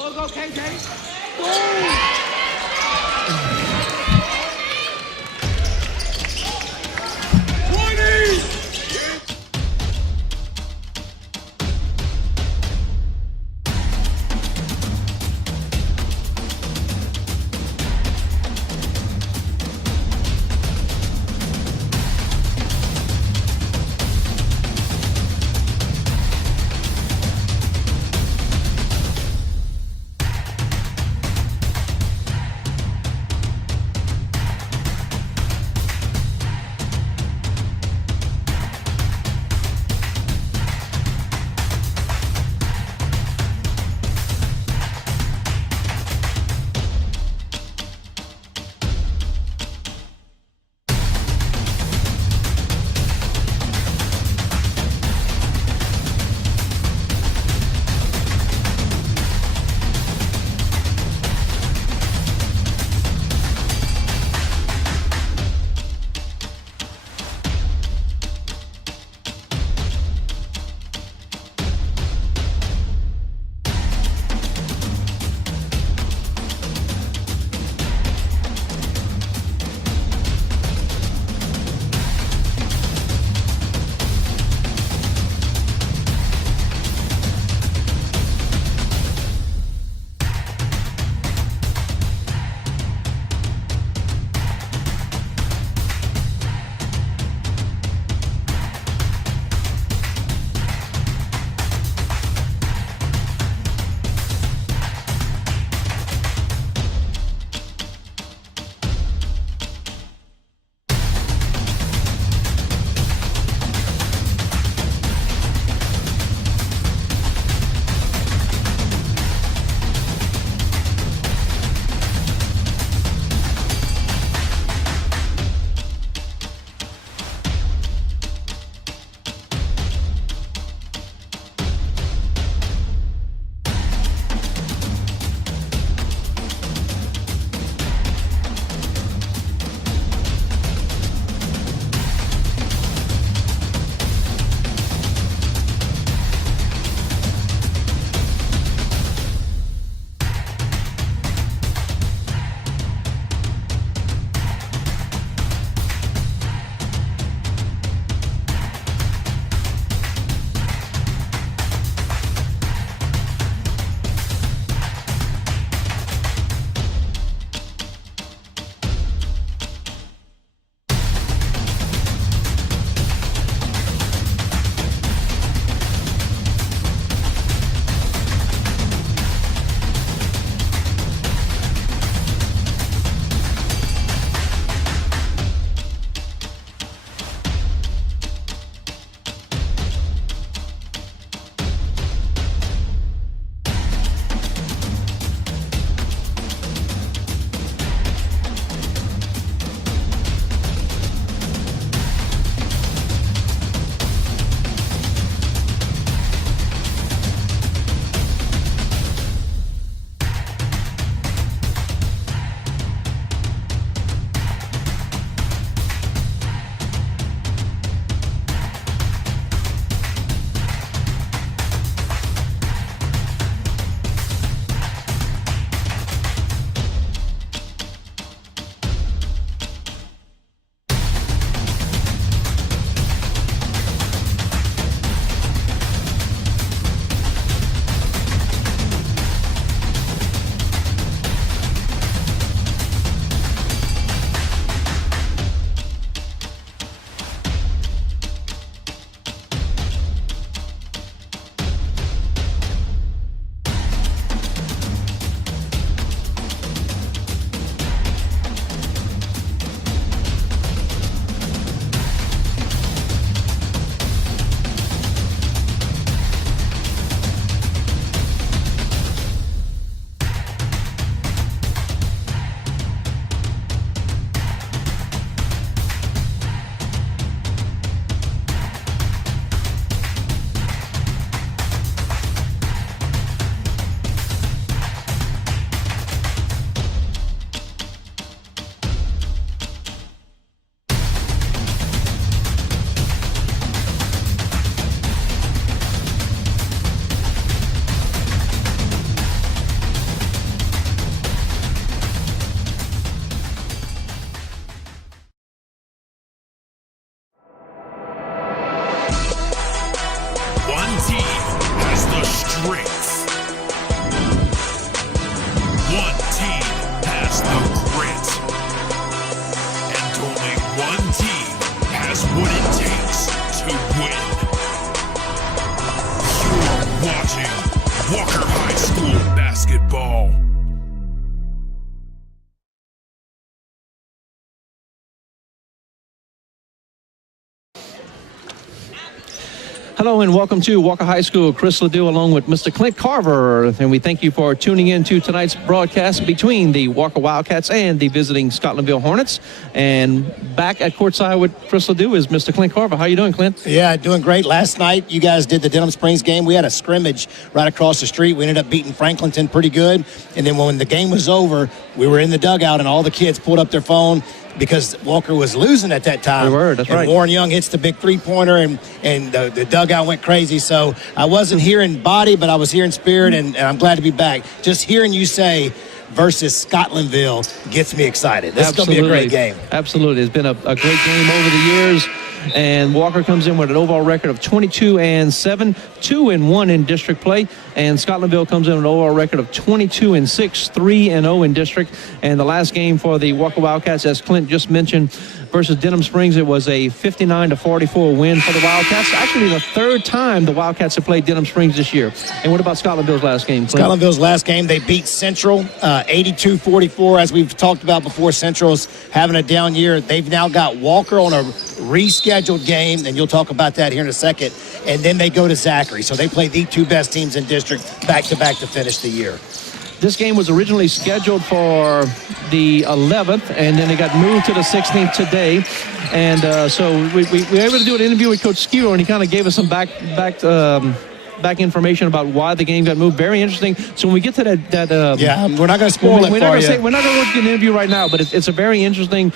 Go, KJ. ball. Hello and welcome to Walker High School. Chris Ledoux along with Mr. Clint Carver. And we thank you for tuning in to tonight's broadcast between the Walker Wildcats and the visiting Scotlandville Hornets. And back at courtside with Chris Ledoux is Mr. Clint Carver. How you doing, Clint? Yeah, doing great. Last night, you guys did the Denham Springs game. We had a scrimmage right across the street. We ended up beating Franklinton pretty good. And then when the game was over, we were in the dugout and all the kids pulled up their phone because Walker was losing at that time. We were, that's right. Warren Young hits the big three-pointer, and the dugout went crazy. So I wasn't here in body, but I was here in spirit, and I'm glad to be back. Just hearing you say versus Scotlandville gets me excited. This is going to be a great game. Absolutely. It's been a great game over the years. And Walker comes in with an overall record of 22-7, 2-1 in district play. And Scotlandville comes in with an overall record of 22-6, 3-0 in district. And the last game for the Walker Wildcats, as Clint just mentioned, versus Denham Springs, it was a 59-44 win for the Wildcats. Actually, the third time the Wildcats have played Denham Springs this year. And what about Scotlandville's last game, Clint? Scotlandville's last game, they beat Central 82-44. As we've talked about before, Central's having a down year. They've now got Walker on a rescheduled game, and you'll talk about that here in a second. And then they go to Zachary. So they play the two best teams in district back-to-back to finish the year. This game was originally scheduled for the 11th, and then it got moved to the 16th today. And so we were able to do an interview with Coach Skiro, and he kind of gave us some back information about why the game got moved. Very interesting. So when we get to that yeah, we're not going to spoil it for you. We're not going to look at an interview right now, but it's a very interesting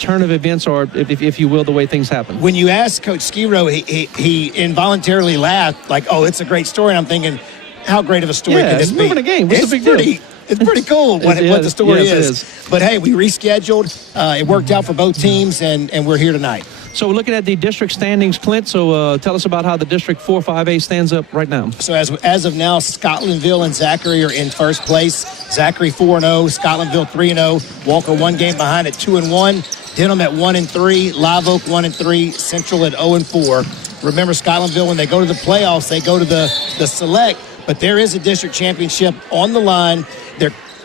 turn of events, or if you will, the way things happen. When you asked Coach Skiro, he involuntarily laughed, like, oh, it's a great story. And I'm thinking, how great of a story could this be? Moving a game. What's the big deal? It's pretty cool what the story is. But, hey, we rescheduled. It worked out for both teams, and we're here tonight. So we're looking at the district standings, Clint. So tell us about how the District 4-5A stands up right now. So as of now, Scotlandville and Zachary are in first place. Zachary 4-0, Scotlandville 3-0. Walker one game behind at 2-1. Denham at 1-3. Live Oak 1-3. Central at 0-4. Remember, Scotlandville, when they go to the playoffs, they go to the select. But there is a district championship on the line.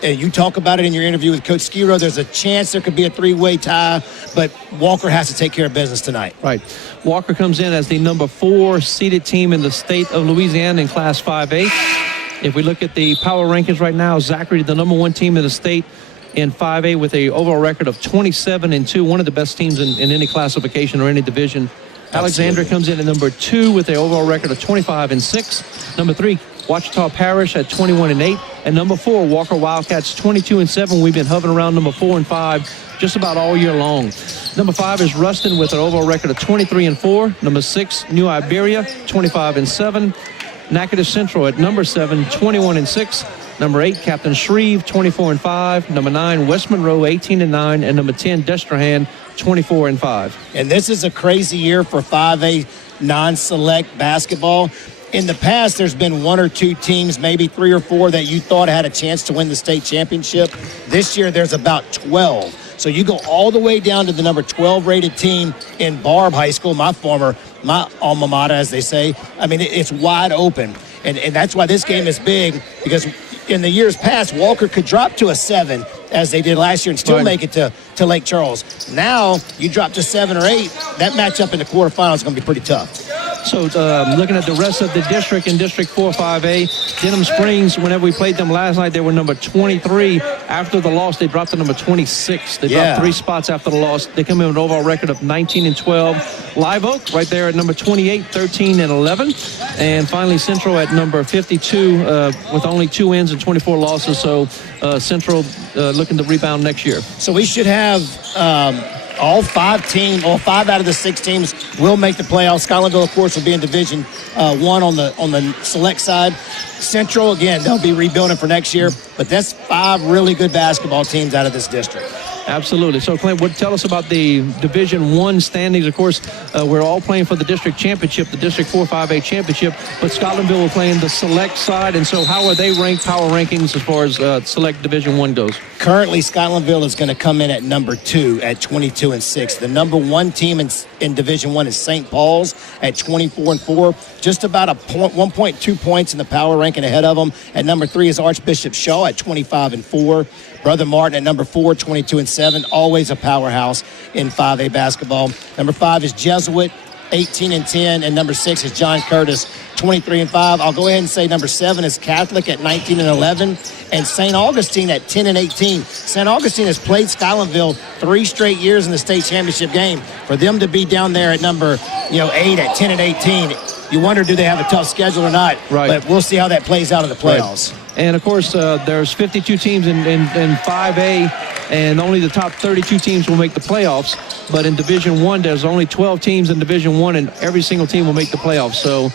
You talk about it in your interview with Coach Skiro. There's a chance there could be a three-way tie, but Walker has to take care of business tonight. Right. Walker comes in as the number 4 seeded team in the state of Louisiana in Class 5A. If we look at the power rankings right now, Zachary, the number 1 team in the state in 5A with a overall record of 27-2, one of the best teams in any classification or any division. Alexandria comes in at number 2 with an overall record of 25-6. Number 3, Ouachita Parish at 21-8, and number 4, Walker Wildcats 22-7. We've been hovering around number 4 and 5 just about all year long. Number 5 is Ruston with an overall record of 23-4. Number 6, New Iberia 25-7. Natchitoches Central at number 7, 21-6. Number 8, Captain Shreve 24-5. Number 9, West Monroe 18-9, and number 10, Destrehan 24-5. And this is a crazy year for 5A non-select basketball. In the past, there's been 1 or 2 teams, maybe 3 or 4, that you thought had a chance to win the state championship. This year, there's about 12. So you go all the way down to the number 12 rated team in Barb High School, my alma mater, as they say. I mean, it's wide open. And that's why this game is big, because in the years past, Walker could drop to a 7, as they did last year, and still make it to Lake Charles. Now, you drop to 7 or 8, that matchup in the quarterfinals is going to be pretty tough. So looking at the rest of the district in District 4-5A, Denham Springs, whenever we played them last night, they were number 23. After the loss, they dropped to number 26. They dropped 3 spots after the loss. They come in with an overall record of 19-12. Live Oak right there at number 28, 13-11. And finally, Central at number 52 with only 2 wins and 24 losses. So Central looking to rebound next year. So we should have all 5 out of the 6 teams will make the playoffs. Scotlandville, of course, will be in Division 1 on the select side. Central, again, they'll be rebuilding for next year. But that's 5 really good basketball teams out of this district. Absolutely. So, Clint, tell us about the Division I standings. Of course, we're all playing for the district championship, the District 4 5A championship, but Scotlandville will play in the select side. And so how are they ranked, power rankings, as far as select Division I goes? Currently, Scotlandville is going to come in at number 2 at 22-6. The number 1 team in Division I is St. Paul's at 24-4, just about 1.2 points in the power ranking ahead of them. At number 3 is Archbishop Shaw at 25-4. Brother Martin at number 4, 22-7, always a powerhouse in 5A basketball. Number 5 is Jesuit, 18-10, and number 6 is John Curtis, 23-5. I'll go ahead and say number 7 is Catholic at 19-11, and St. Augustine at 10-18. St. Augustine has played Scotlandville 3 straight years in the state championship game. For them to be down there at number 8 at 10-18, you wonder, do they have a tough schedule or not? Right. But we'll see how that plays out in the playoffs. Right. And, of course, there's 52 teams in 5A, and only the top 32 teams will make the playoffs. But in Division I, there's only 12 teams in Division I, and every single team will make the playoffs. So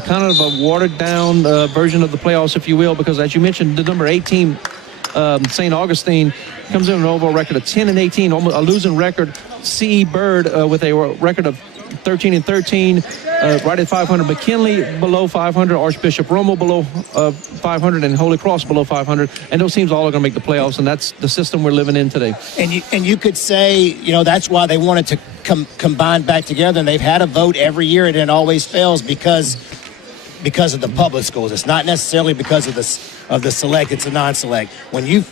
kind of a watered-down version of the playoffs, if you will, because, as you mentioned, the number 8 team, St. Augustine, comes in with an overall record of 10-18, almost a losing record. C.E. Bird with a record of 13-13, right at 500. McKinley below 500, Archbishop Romo below 500, and Holy Cross below 500. And those teams all are going to make the playoffs, and that's the system we're living in today. And you could say, that's why they wanted to combine back together, and they've had a vote every year, and it always fails because of the public schools. It's not necessarily because of the select. It's a non-select. When you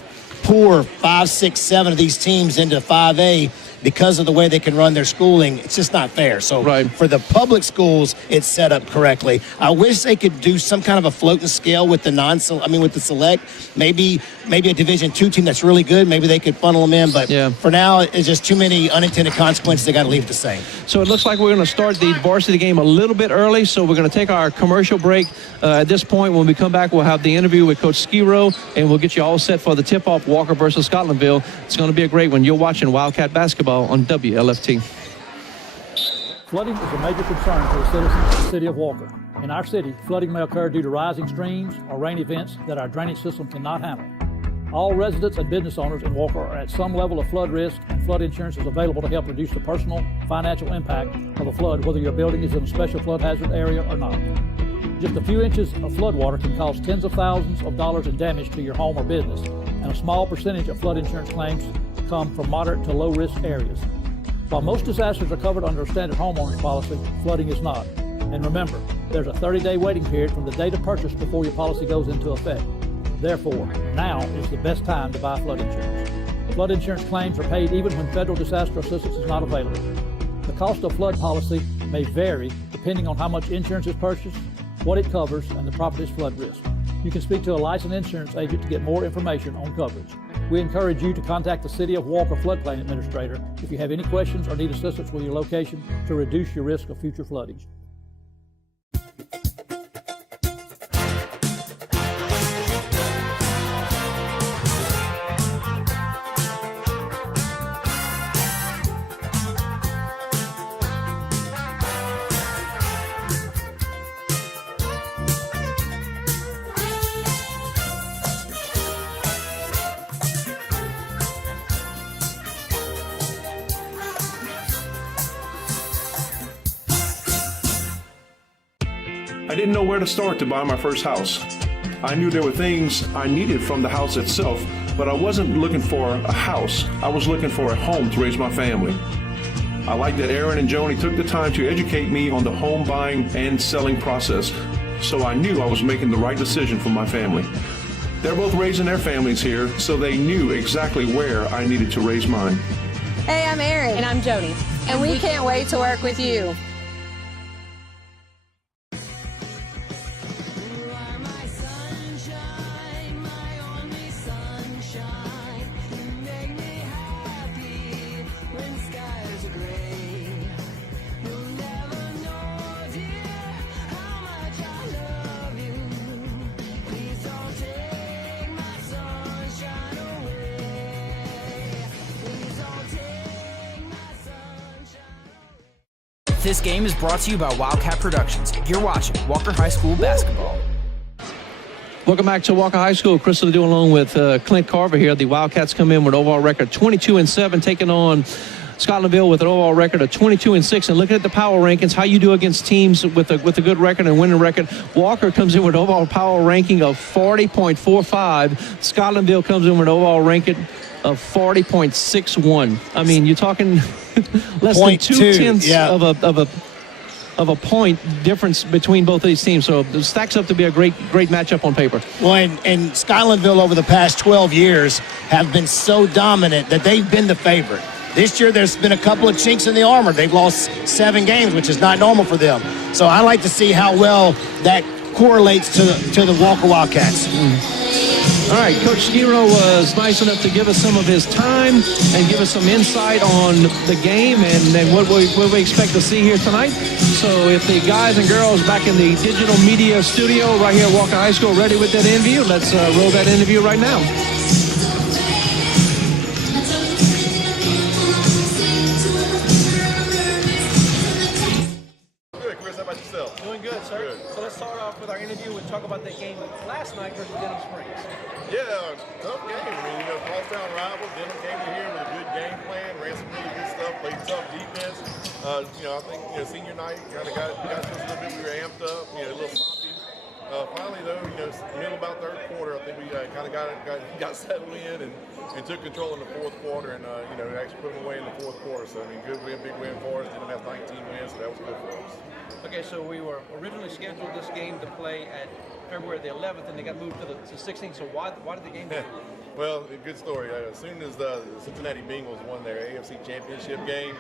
pour 5, 6, 7 of these teams into 5A, because of the way they can run their schooling, it's just not fair. So For the public schools, it's set up correctly. I wish they could do some kind of a floating scale with the with the select. Maybe a Division II team that's really good. Maybe they could funnel them in. But for now, it's just too many unintended consequences. They got to leave it the same. So it looks like we're going to start the varsity game a little bit early. So we're going to take our commercial break. At this point, when we come back, we'll have the interview with Coach Skiro, and we'll get you all set for the tip-off, Walker versus Scotlandville. It's going to be a great one. You're watching Wildcat Basketball on WLFT. Flooding is a major concern for the citizens of the city of Walker. In our city, flooding may occur due to rising streams or rain events that our drainage system cannot handle. All residents and business owners in Walker are at some level of flood risk, and flood insurance is available to help reduce the personal financial impact of a flood, whether your building is in a special flood hazard area or not. Just a few inches of flood water can cause tens of thousands of dollars in damage to your home or business, and a small percentage of flood insurance claims come from moderate to low risk areas. While most disasters are covered under a standard homeowner's policy, flooding is not. And remember, there's a 30-day waiting period from the date of purchase before your policy goes into effect. Therefore, now is the best time to buy flood insurance. Flood insurance claims are paid even when federal disaster assistance is not available. The cost of flood policy may vary depending on how much insurance is purchased, what it covers, and the property's flood risk. You can speak to a licensed insurance agent to get more information on coverage. We encourage you to contact the City of Walker Floodplain Administrator if you have any questions or need assistance with your location to reduce your risk of future flooding. I didn't know where to start to buy my first house. I knew there were things I needed from the house itself, but I wasn't looking for a house. I was looking for a home to raise my family. I like that Aaron and Joni took the time to educate me on the home buying and selling process, so I knew I was making the right decision for my family. They're both raising their families here, so they knew exactly where I needed to raise mine. Hey, I'm Erin. And I'm Joni. And we can't wait to work with you. This game is brought to you by Wildcat Productions. You're watching Walker High School Basketball. Welcome back to Walker High School. Chris Ledoux along with Clint Carver here. The Wildcats come in with an overall record 22-7, taking on Scotlandville with an overall record of 22-6. And looking at the power rankings, how you do against teams with a good record and winning record. Walker comes in with an overall power ranking of 40.45. Scotlandville comes in with an overall ranking of 40.61. I mean, you're talking less than 0.2 of a point difference between both of these teams. So it stacks up to be a great matchup on paper. Well, and Scotlandville over the past 12 years have been so dominant that they've been the favorite. This year, there's been a couple of chinks in the armor. They've lost 7 games, which is not normal for them. So I like to see how well that correlates to the Walker Wildcats. All right, Coach Nero was nice enough to give us some of his time and give us some insight on the game and what we expect to see here tonight. So if the guys and girls back in the digital media studio right here at Walker High School ready with that interview, let's roll that interview right now. Good, Chris. How about yourself? Doing good, sir. Good. So let's start off with our interview and talk about that game last night versus Denham Springs. Yeah, tough game. I mean, crosstown rival. Denham came in here with a good game plan, ran some really good stuff, played tough defense. I think senior night kind of got us a little bit. We were amped up, a little sloppy. Finally, though, middle about third quarter, I think we kind of got settled in and took control in the fourth quarter, and actually put them away in the fourth quarter. So I mean, good win, big win for us. Denham has 19 wins, so that was good for us. Okay, so we were originally scheduled this game to play at February the 11th, and they got moved to the 16th. So why did the game? Well, a good story. As soon as the Cincinnati Bengals won their AFC Championship game,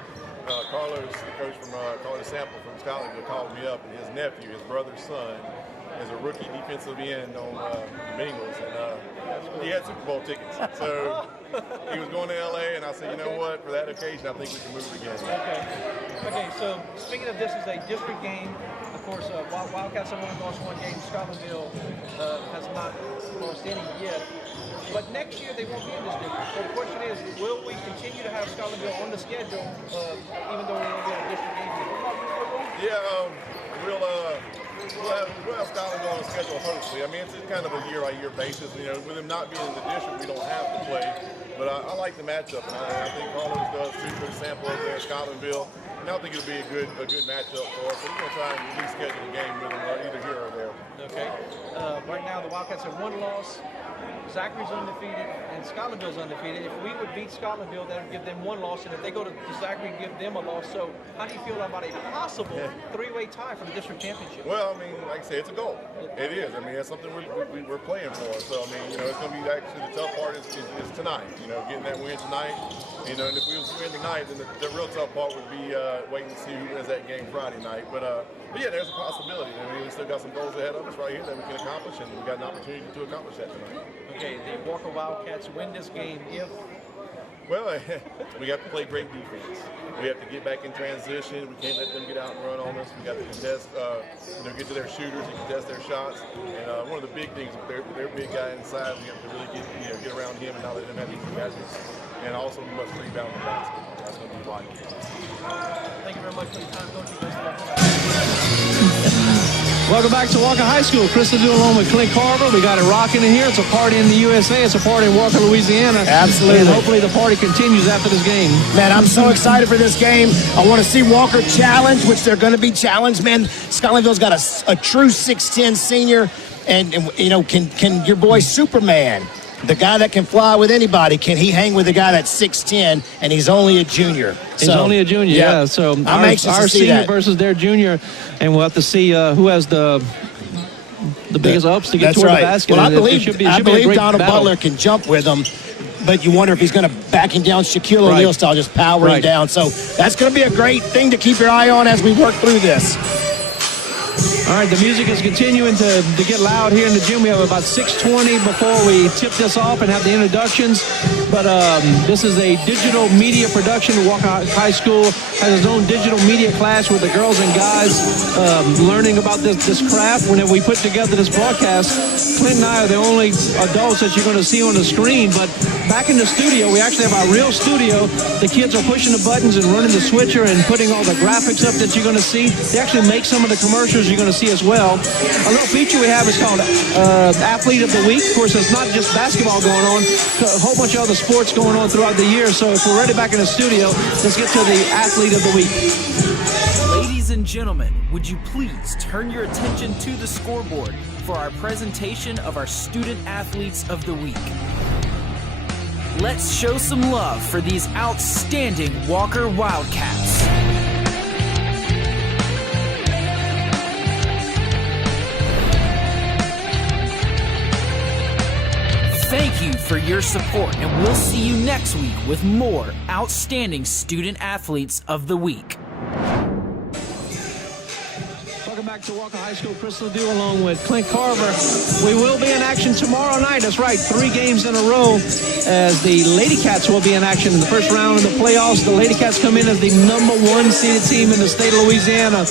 Carlos, the coach from Carlos Sample from Scotlandville, called me up, and his nephew, his brother's son, is a rookie defensive end on the Bengals, and he had Super Bowl tickets. So he was going to LA, and I said, you know what, for that occasion, I think we can move it again. Okay, so speaking of this is a district game. Of course, Wildcats have only lost 1 game. Scotlandville has not lost any yet. But next year they won't be in this district. So the question is, will we continue to have Scotlandville on the schedule, even though we won't be in a district game? Yeah, we'll have Scotlandville on the schedule, hopefully. I mean, it's kind of a year-by-year basis. With them not being in the district, we don't have to play. But I like the matchup, and I think Carlos does too. Put a sample over there at Scotlandville. And I think it'll be a good matchup for us. So we're going to try and reschedule the game with them either here or there. Okay. Right now, the Wildcats have 1 loss. Zachary's undefeated, and Scotlandville's undefeated. If we would beat Scotlandville, that would give them 1 loss, and if they go to Zachary, give them a loss. So how do you feel about a possible 3-way tie for the district championship? Well, I mean, like I said, it's a goal. It is. I mean, that's something we're playing for. So, I mean, it's going to be actually the tough part is tonight, getting that win tonight. And if we win tonight, then the real tough part would be waiting to see who wins that game Friday night. But yeah, there's a possibility. I mean, we still got some goals ahead of us right here that we can accomplish, and we got an opportunity to accomplish that tonight. Okay, the Walker Wildcats win this game if? Well, we have to play great defense. We have to get back in transition. We can't let them get out and run on us. We got to contest, get to their shooters and contest their shots. And one of the big things, their big guy inside, we have to really get around him and not let him have these gadgets. And also, we must rebound the basket. That's going to be vital. Thank you very much for your time, Coach. Welcome back to Walker High School. Chris Ledoux along with Clint Carver. We got it rocking in here. It's a party in the USA. It's a party in Walker, Louisiana. Absolutely. And hopefully the party continues after this game. Man, I'm so excited for this game. I want to see Walker challenge, which they're going to be challenged. Man, Scotlandville's got a true 6'10 senior. And can your boy Superman, the guy that can fly with anybody, can he hang with the guy that's 6'10 and he's only a junior? He's only a junior, yeah. So I'm anxious to see senior that. versus their junior, and we'll have to see who has the biggest ups to get toward the basket. Well, I believe great Donald battle. Butler can jump with him, but you wonder if he's going to back him down Shaquille O'Neal style, just power him down. So that's going to be a great thing to keep your eye on as we work through this. All right, the music is continuing to get loud here in the gym. We have about 6:20 before we tip this off and have the introductions. But this is a digital media production. Walker High School has its own digital media class with the girls and guys learning about this craft. Whenever we put together this broadcast, Clint and I are the only adults that you're going to see on the screen. But back in the studio, we actually have our real studio. The kids are pushing the buttons and running the switcher and putting all the graphics up that you're going to see. They actually make some of the commercials pictures you're going to see as well. A little feature we have is called Athlete of the Week. Of course, it's not just basketball going on, a whole bunch of other sports going on throughout the year. So if we're ready back in the studio, let's get to the Athlete of the Week. Ladies and gentlemen, would you please turn your attention to the scoreboard for our presentation of our Student Athletes of the Week. Let's show some love for these outstanding Walker Wildcats. Thank you for your support, and we'll see you next week with more outstanding Student Athletes of the Week. Welcome back to Walker High School. Scotlandville along with Clint Carver. We will be in action tomorrow night. That's right, 3 games in a row as the Lady Cats will be in action in the first round of the playoffs. The Lady Cats come in as the #1 seeded team in the state of Louisiana.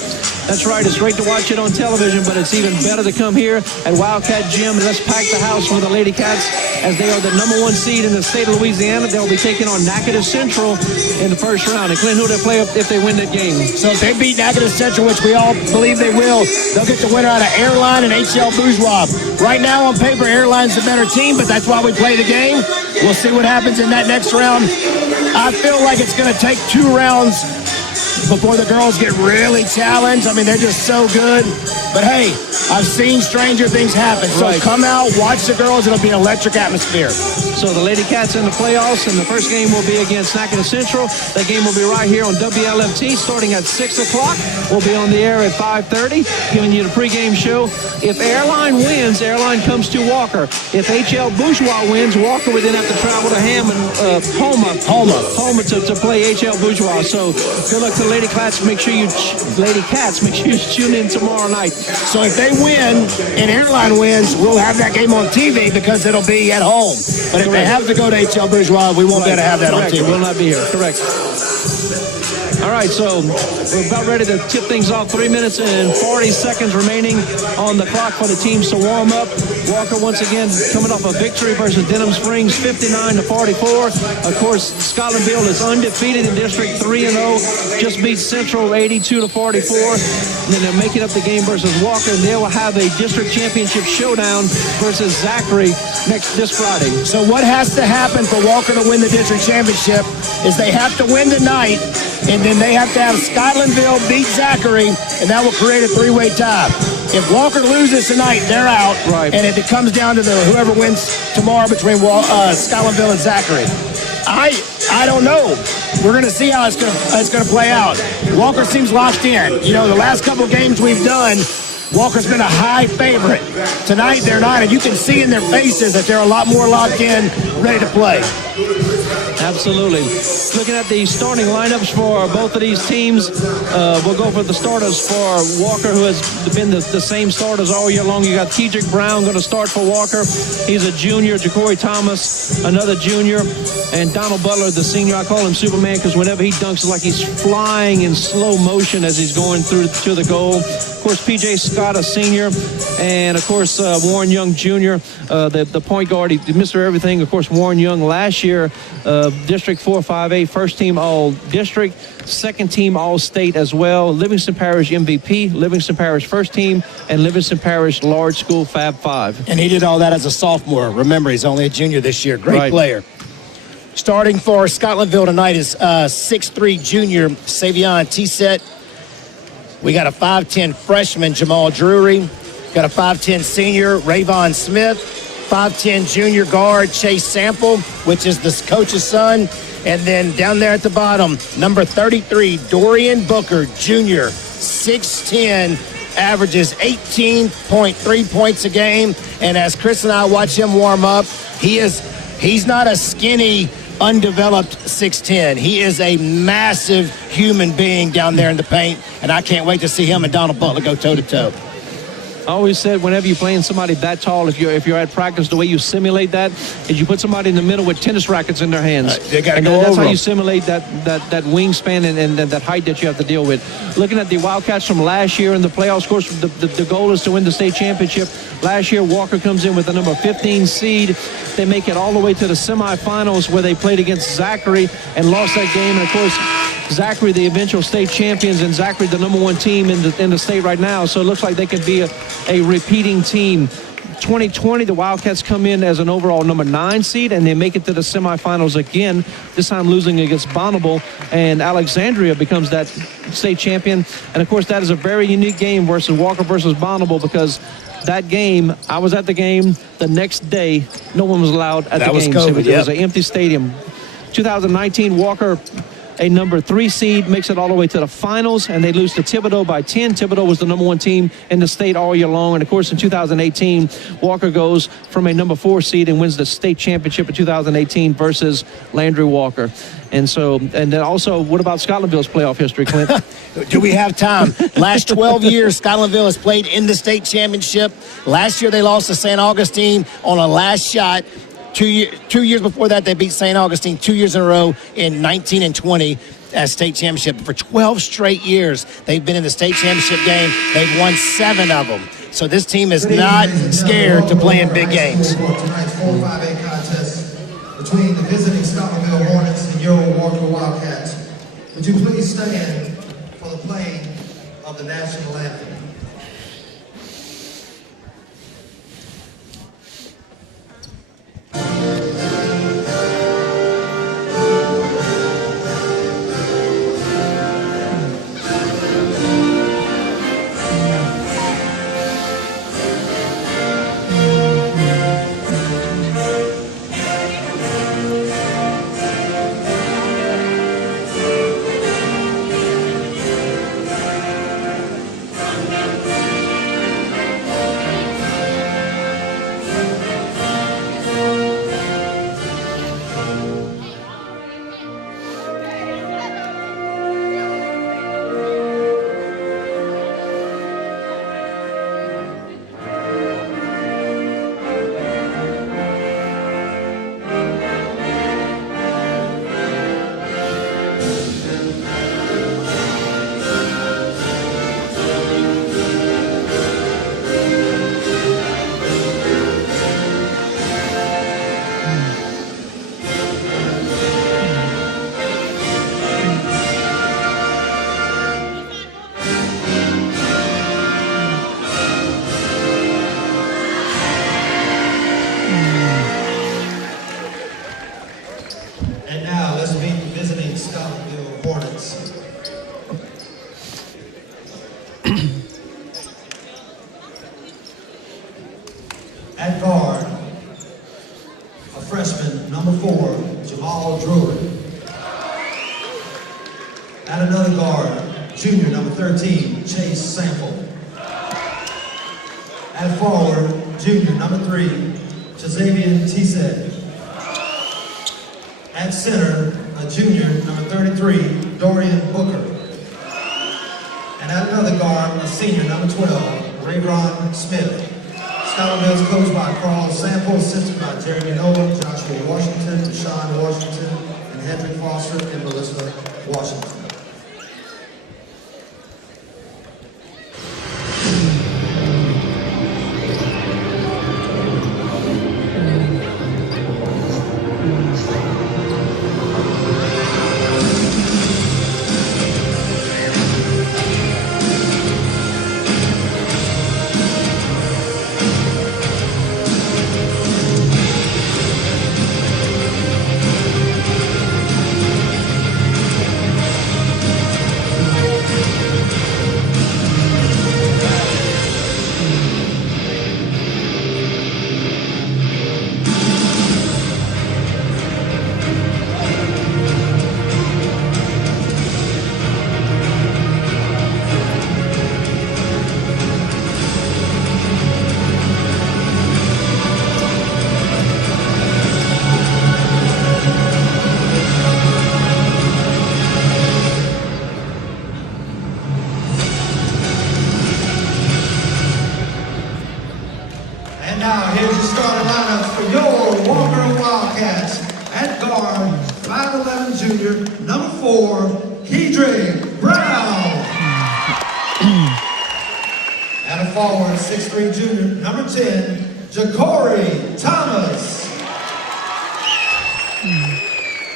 That's right, it's great to watch it on television, but it's even better to come here at Wildcat Gym. Let's pack the house for the Lady Cats as they are the #1 seed in the state of Louisiana. They'll be taking on Natchitoches Central in the first round. And Clint, who they play if they win that game? So if they beat Natchitoches Central, which we all believe they will, they'll get the winner out of Airline and HL Bourgeois. Right now on paper, Airline's the better team, but that's why we play the game. We'll see what happens in that next round. I feel like it's going to take 2 rounds before the girls get really challenged. I mean, they're just so good. But hey, I've seen stranger things happen. So come out, watch the girls. It'll be an electric atmosphere. So the Lady Cats in the playoffs, and the first game will be against Natchitoches Central. That game will be right here on WLFT starting at 6 o'clock. We'll be on the air at 5:30, giving you the pregame show. If Airline wins, Airline comes to Walker. If HL Bourgeois wins, Walker would then have to travel to Houma to play HL Bourgeois. So good luck to the Lady Cats. Make sure you tune in tomorrow night. So if they win and Airline wins, we'll have that game on TV because it'll be at home. But if they have to go to HL Bourgeois, we won't be able to have that on TV. It will not be here. Correct. All right, so we're about ready to tip things off. 3 minutes and 40 seconds remaining on the clock for the teams to warm up. Walker once again coming off a victory versus Denham Springs, 59-44. Of course, Scotlandville is undefeated in District 3-0. Just beat Central 82-44. And then they're making up the game versus Walker, and they will have a district championship showdown versus Zachary this Friday. So what has to happen for Walker to win the district championship is they have to win tonight, and then they have to have Scotlandville beat Zachary, and that will create a 3-way tie. If Walker loses tonight, they're out. Right. And if it comes down to whoever wins tomorrow between Scotlandville and Zachary, I don't know. We're going to see how it's going to play out. Walker seems locked in. You know, the last couple games we've done, Walker's been a high favorite. Tonight they're not, and you can see in their faces that they're a lot more locked in, ready to play. Absolutely. Looking at the starting lineups for both of these teams, we'll go for the starters for Walker, who has been the same starters all year long. You got Kedrick Brown going to start for Walker. He's a junior. Ja'Cory Thomas, another junior. And Donald Butler, the senior. I call him Superman because whenever he dunks, it's like he's flying in slow motion as he's going through to the goal. Of course, P.J. Scott, a senior. And, of course, Warren Young, junior. The point guard, Mr. Everything. Of course, Warren Young last year, District 4-5A, first team all-district, second team all-state as well. Livingston Parish MVP, Livingston Parish first team, and Livingston Parish large school Fab 5. And he did all that as a sophomore. Remember, he's only a junior this year. Great player. Starting for Scotlandville tonight is 6'3" junior Savion T-Set. We got a 5'10" freshman, Jamal Drury. Got a 5'10" senior, Rayvon Smith. 5'10" junior guard, Chase Sample, which is the coach's son. And then down there at the bottom, number 33, Dorian Booker, junior, 6'10", averages 18.3 points a game. And as Chris and I watch him warm up, he's not a skinny, undeveloped 6'10". He is a massive human being down there in the paint. And I can't wait to see him and Donald Butler go toe-to-toe. I always said whenever you're playing somebody that tall, if you're at practice, the way you simulate that is you put somebody in the middle with tennis rackets in their hands. They got to go That's over how them. you simulate that wingspan and that height that you have to deal with. Looking at the Wildcats from last year in the playoffs, of course, the goal is to win the state championship. Last year, Walker comes in with the number 15 seed. They make it all the way to the semifinals where they played against Zachary and lost that game. And, of course, Zachary, the eventual state champions, and Zachary, the number 1 team in the state right now. So it looks like they could be a repeating team. 2020, the Wildcats come in as an overall number 9 seed, and they make it to the semifinals again, this time losing against Bonneville, and Alexandria becomes that state champion. And, of course, that is a very unique game versus Walker versus Bonneville, because that game, I was at the game the next day. No one was allowed at the game. COVID, It was an empty stadium. 2019, Walker, a number 3 seed, makes it all the way to the finals, and they lose to Thibodaux by 10. Thibodaux was the number 1 team in the state all year long. And, of course, in 2018, Walker goes from a number 4 seed and wins the state championship in 2018 versus Landry Walker. And then also, what about Scotlandville's playoff history, Clint? Do we have time? Last 12 years, Scotlandville has played in the state championship. Last year, they lost to St. Augustine on a last shot. 2 years before that, they beat St. Augustine 2 years in a row in 19 and 20 as state championship. For 12 straight years, they've been in the state championship game. They've won 7 of them. So this team is not scared to play in big games. Tonight's 4-5A contest between the visiting Scotlandville Hornets and your Walker Wildcats. Would you please stand for the playing of the national anthem? At guard, a freshman, number 4, Jamal Drury. At another guard, junior, number 13, Chase Sample. At forward, junior, number 3, Jazavian Tisset. At center, a junior, number 33, Dorian Booker. And at another guard, a senior, number 12, Rayron Smith. Scotlandville is coached by Carl Sample, assisted by Jeremy Noah, Joshua Washington, Deshaun Washington, and Hendrick Foster and Melissa Washington. And now here's your starting lineup for your Walker Wildcats. At guard, 5'11" junior, number 4, Kedrick Brown. At a forward, 6'3" junior, number 10, Ja'Cory Thomas.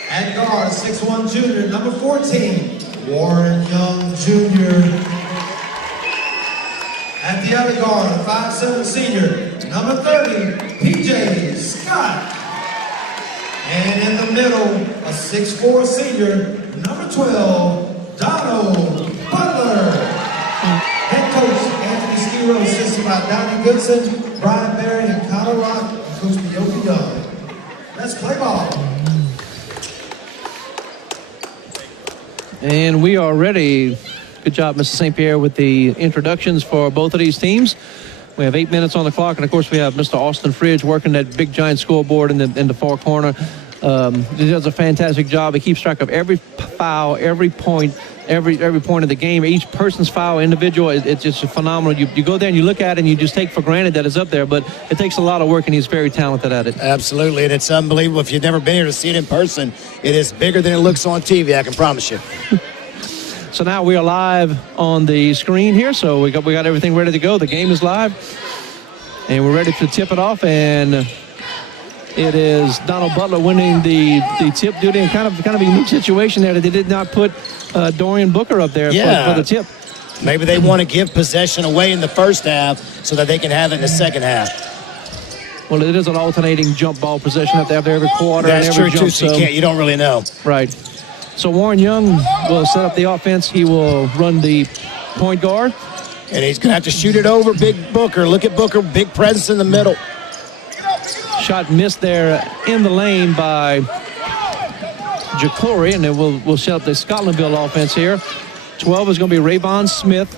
At guard, 6'1" junior, number 14, Warren Young Jr. At the other guard, a 5'7" senior, number 30, PJ Scott. And in the middle, a 6'4" senior, number 12, Donald Butler. Head coach Anthony Skiro, assisted by Donnie Goodson, Brian Berry, and Connor Rock, and Coach Miyoki Young. Let's play ball. And we are ready. Good job, Mr. St. Pierre, with the introductions for both of these teams. We have 8 minutes on the clock, and of course we have Mr. Austin Fridge working that big giant scoreboard in the far corner. He does a fantastic job. He keeps track of every foul, every point, every point of the game. Each person's foul, individual, it's just phenomenal. You go there and you look at it and you just take for granted that it's up there, but it takes a lot of work, and he's very talented at it. Absolutely, and it's unbelievable. If you've never been here to see it in person, it is bigger than it looks on TV, I can promise you. So now we are live on the screen here. So we got everything ready to go. The game is live, and we're ready to tip it off. And it is Donald Butler winning the tip duty, and kind of a unique situation there that they did not put Dorian Booker up there for the tip. Maybe they want to give possession away in the first half so that they can have it in the second half. Well, it is an alternating jump ball possession that they have there every quarter. That's and every true, jump, too, so you don't really know. Right. So Warren Young will set up the offense. He will run the point guard. And he's going to have to shoot it over Big Booker. Look at Booker, big presence in the middle. Shot missed there in the lane by Jacory, and then we'll set up the Scotlandville offense here. 12 is going to be Rayvon Smith,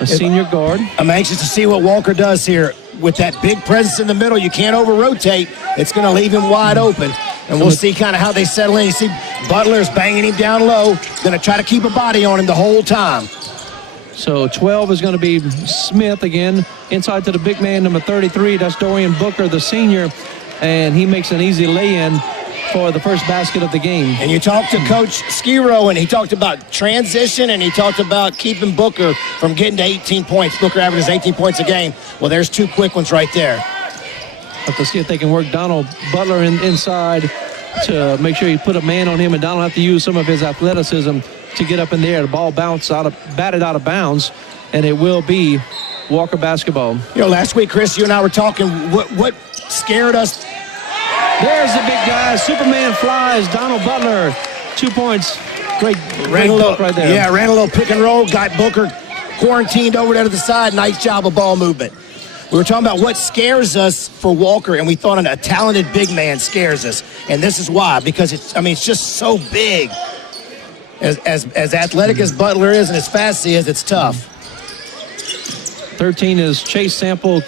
a senior guard. I'm anxious to see what Walker does here. With that big presence in the middle, you can't over-rotate. It's going to leave him wide open. And we'll see kind of how they settle in. You see Butler's banging him down low. Going to try to keep a body on him the whole time. So 12 is going to be Smith again. Inside to the big man, number 33. That's Dorian Booker, the senior. And he makes an easy lay-in for the first basket of the game. And you talked to Coach Skiro, and he talked about transition, and he talked about keeping Booker from getting to 18 points. Booker averages 18 points a game. Well, there's two quick ones right there. Have to see if they can work Donald Butler inside to make sure you put a man on him, and Donald have to use some of his athleticism to get up in the air. The ball batted out of bounds, and it will be Walker basketball. You know, last week, Chris, you and I were talking what scared us. There's the big guy. Superman flies. Donald Butler, 2 points. Great look right there. Yeah, ran a little pick and roll. Got Booker quarantined over there to the side. Nice job of ball movement. We were talking about what scares us for Walker, and we thought a talented big man scares us. And this is why, because it's just so big. As athletic as Butler is and as fast as he is, it's tough. 13 is Chase Sample,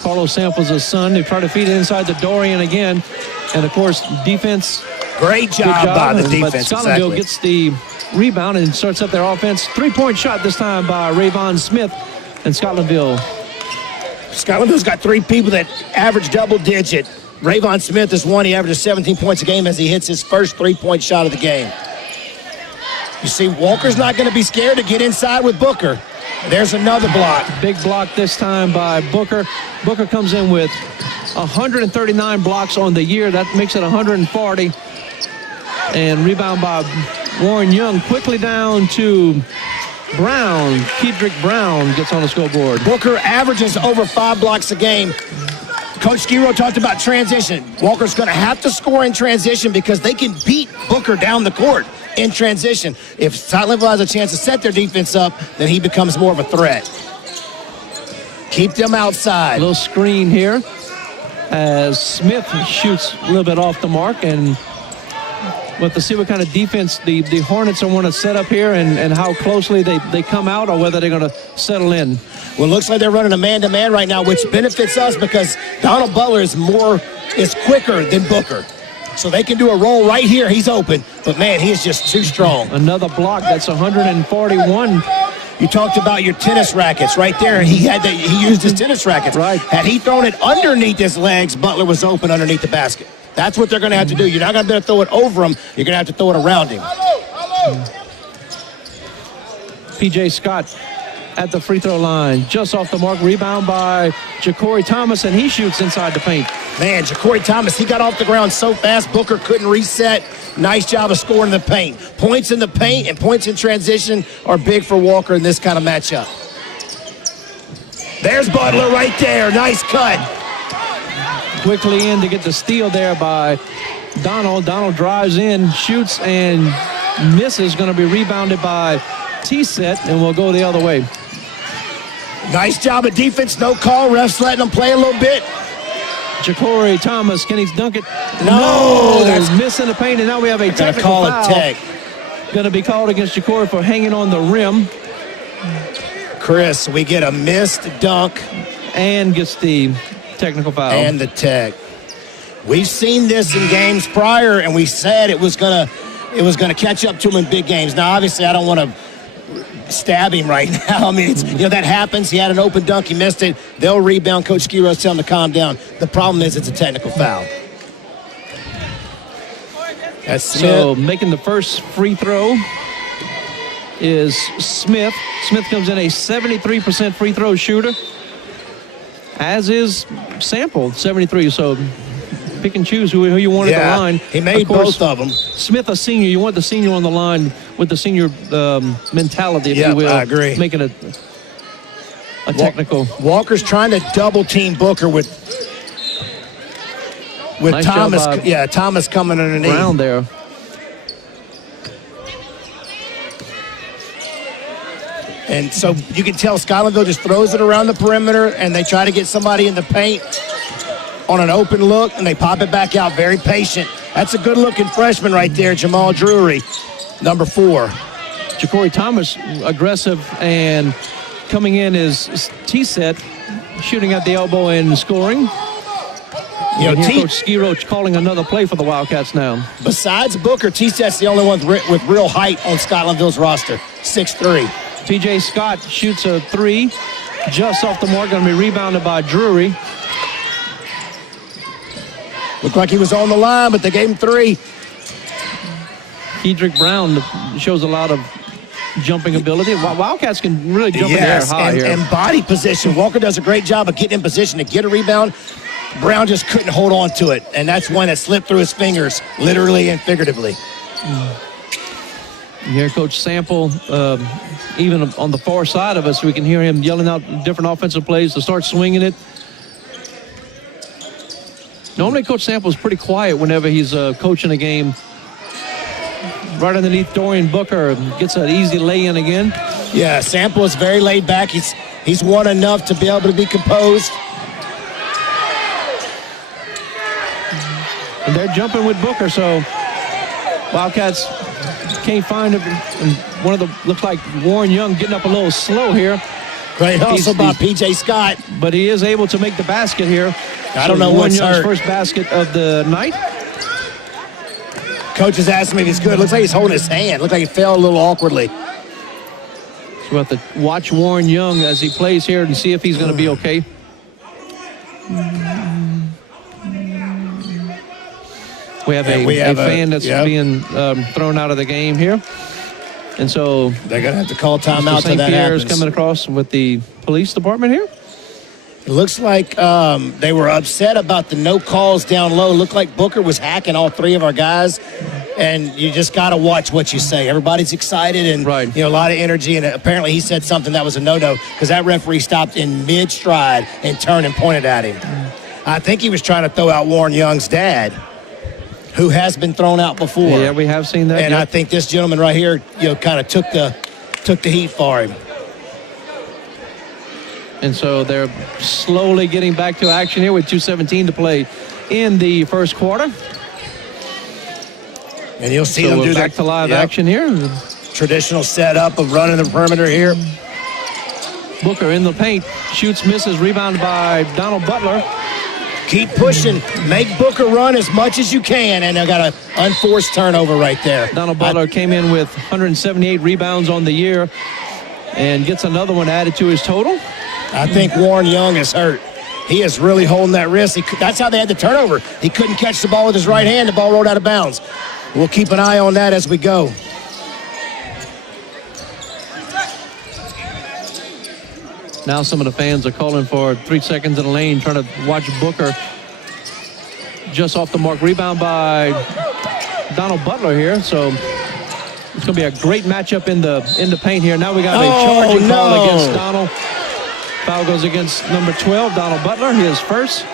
Carlos Samples' son. They try to feed it inside to Dorian again. And, of course, defense. Great job by the defense. But Scotlandville gets the rebound and starts up their offense. 3-point shot this time by Rayvon Smith and Scotlandville's got three people that average double-digit. Rayvon Smith is one. He averages 17 points a game as he hits his first 3-point shot of the game. You see, Walker's not going to be scared to get inside with Booker. There's another block. Big block this time by Booker. Booker comes in with 139 blocks on the year. That makes it 140. And rebound by Warren Young. Quickly down to Brown. Kedrick Brown gets on the scoreboard. Booker averages over 5 blocks a game. Coach Skiro talked about transition. Walker's going to have to score in transition because they can beat Booker down the court in transition. If Scotlandville has a chance to set their defense up, then he becomes more of a threat. Keep them outside. A little screen here as Smith shoots a little bit off the mark, and we'll have to see what kind of defense the Hornets want to set up here and how closely they come out, or whether they're going to settle in. Well, it looks like they're running a man-to-man right now, which benefits us because Donald Butler is quicker than Booker. So they can do a roll right here. He's open. But, man, he is just too strong. Another block. That's 141. You talked about your tennis rackets right there. He used his tennis rackets. Right. Had he thrown it underneath his legs, Butler was open underneath the basket. That's what they're going to have to do. You're not going to be able to throw it over him. You're going to have to throw it around him. P.J. Scott at the free throw line. Just off the mark, rebound by Ja'Cory Thomas, and he shoots inside the paint. Man, Ja'Cory Thomas, he got off the ground so fast, Booker couldn't reset. Nice job of scoring in the paint. Points in the paint and points in transition are big for Walker in this kind of matchup. There's Butler right there. Nice cut. Quickly in to get the steal there by Donald. Donald drives in, shoots, and misses. Going to be rebounded by T-Set, and we'll go the other way. Nice job of defense. No call. Refs letting them play a little bit. Ja'Cory Thomas, can he dunk it? No, that's missing the paint, and now we have a technical call foul. a tech. Going to be called against Ja'Cory for hanging on the rim. Chris, we get a missed dunk. And gets the technical foul. And the tech. We've seen this in games prior, and we said it was gonna catch up to him in big games. Now, obviously, I don't want to stab him right now. I mean, that happens. He had an open dunk. He missed it. They'll rebound. Coach Skiros tell him to calm down. The problem is it's a technical foul. That's so making the first free throw is Smith. Smith comes in a 73% free throw shooter, as is Sample, 73. So pick and choose who you want at the line. He made both of them. Smith, a senior. You want the senior on the line with the senior mentality, if you will. I agree. Making a technical. Walker's trying to double team Booker with nice Thomas. Job Thomas coming underneath. Brown there. And so you can tell Scotlandville just throws it around the perimeter, and they try to get somebody in the paint on an open look, and they pop it back out. Very patient. That's a good-looking freshman right there, Jamal Drury, number 4. Ja'Cory Thomas, aggressive, and coming in is T-Set, shooting at the elbow and scoring. Coach Skiroach calling another play for the Wildcats now. Besides Booker, T-Set's the only one with real height on Scotlandville's roster, 6'3". P.J. Scott shoots a 3, just off the mark, going to be rebounded by Drury. Looked like he was on the line, but they gave him 3. Kedrick Brown shows a lot of jumping ability. Wildcats can really jump in the air high here. And body position. Walker does a great job of getting in position to get a rebound. Brown just couldn't hold on to it, and that's one that slipped through his fingers, literally and figuratively. Here, Coach Sample, even on the far side of us, we can hear him yelling out different offensive plays to start swinging it. Normally, Coach Sample is pretty quiet whenever he's coaching a game. Right underneath Dorian Booker, gets an easy lay-in again. Yeah, Sample is very laid back. He's won enough to be able to be composed. And they're jumping with Booker, so Wildcats can't find him. And one of the, looks like Warren Young getting up a little slow here. Great hustle by P.J. Scott. But he is able to make the basket here. I don't know what's Young's hurt. First basket of the night. Coach is asking me if he's good. Looks like he's holding his hand. Looks like he fell a little awkwardly. So we'll have to watch Warren Young as he plays here and see if he's going to be okay. We have a fan that's being thrown out of the game here. And so they're going to have to call timeout till that St. Pierre's happens. coming across with the police department here. It looks like they were upset about the no calls down low. Looked like Booker was hacking all 3 of our guys. And you just got to watch what you say. Everybody's excited and a lot of energy. And apparently he said something that was a no-no because that referee stopped in mid-stride and turned and pointed at him. I think he was trying to throw out Warren Young's dad, who has been thrown out before. Yeah, we have seen that. And I think this gentleman right here, kind of took the heat for him. And so they're slowly getting back to action here with 2:17 to play in the first quarter. And you'll see them do back to live action here. Traditional setup of running the perimeter here. Booker in the paint, shoots, misses, rebounded by Donald Butler. Keep pushing. Make Booker run as much as you can. And they got an unforced turnover right there. Donald Butler came in with 178 rebounds on the year and gets another one added to his total. I think Warren Young is hurt. He is really holding that wrist. That's how they had the turnover. He couldn't catch the ball with his right hand. The ball rolled out of bounds. We'll keep an eye on that as we go. Now some of the fans are calling for 3 seconds in the lane, trying to watch Booker. Just off the mark. Rebound by Donald Butler here. So it's going to be a great matchup in the paint here. Now we got a charging foul against Donald. Foul goes against number 12, Donald Butler. His first.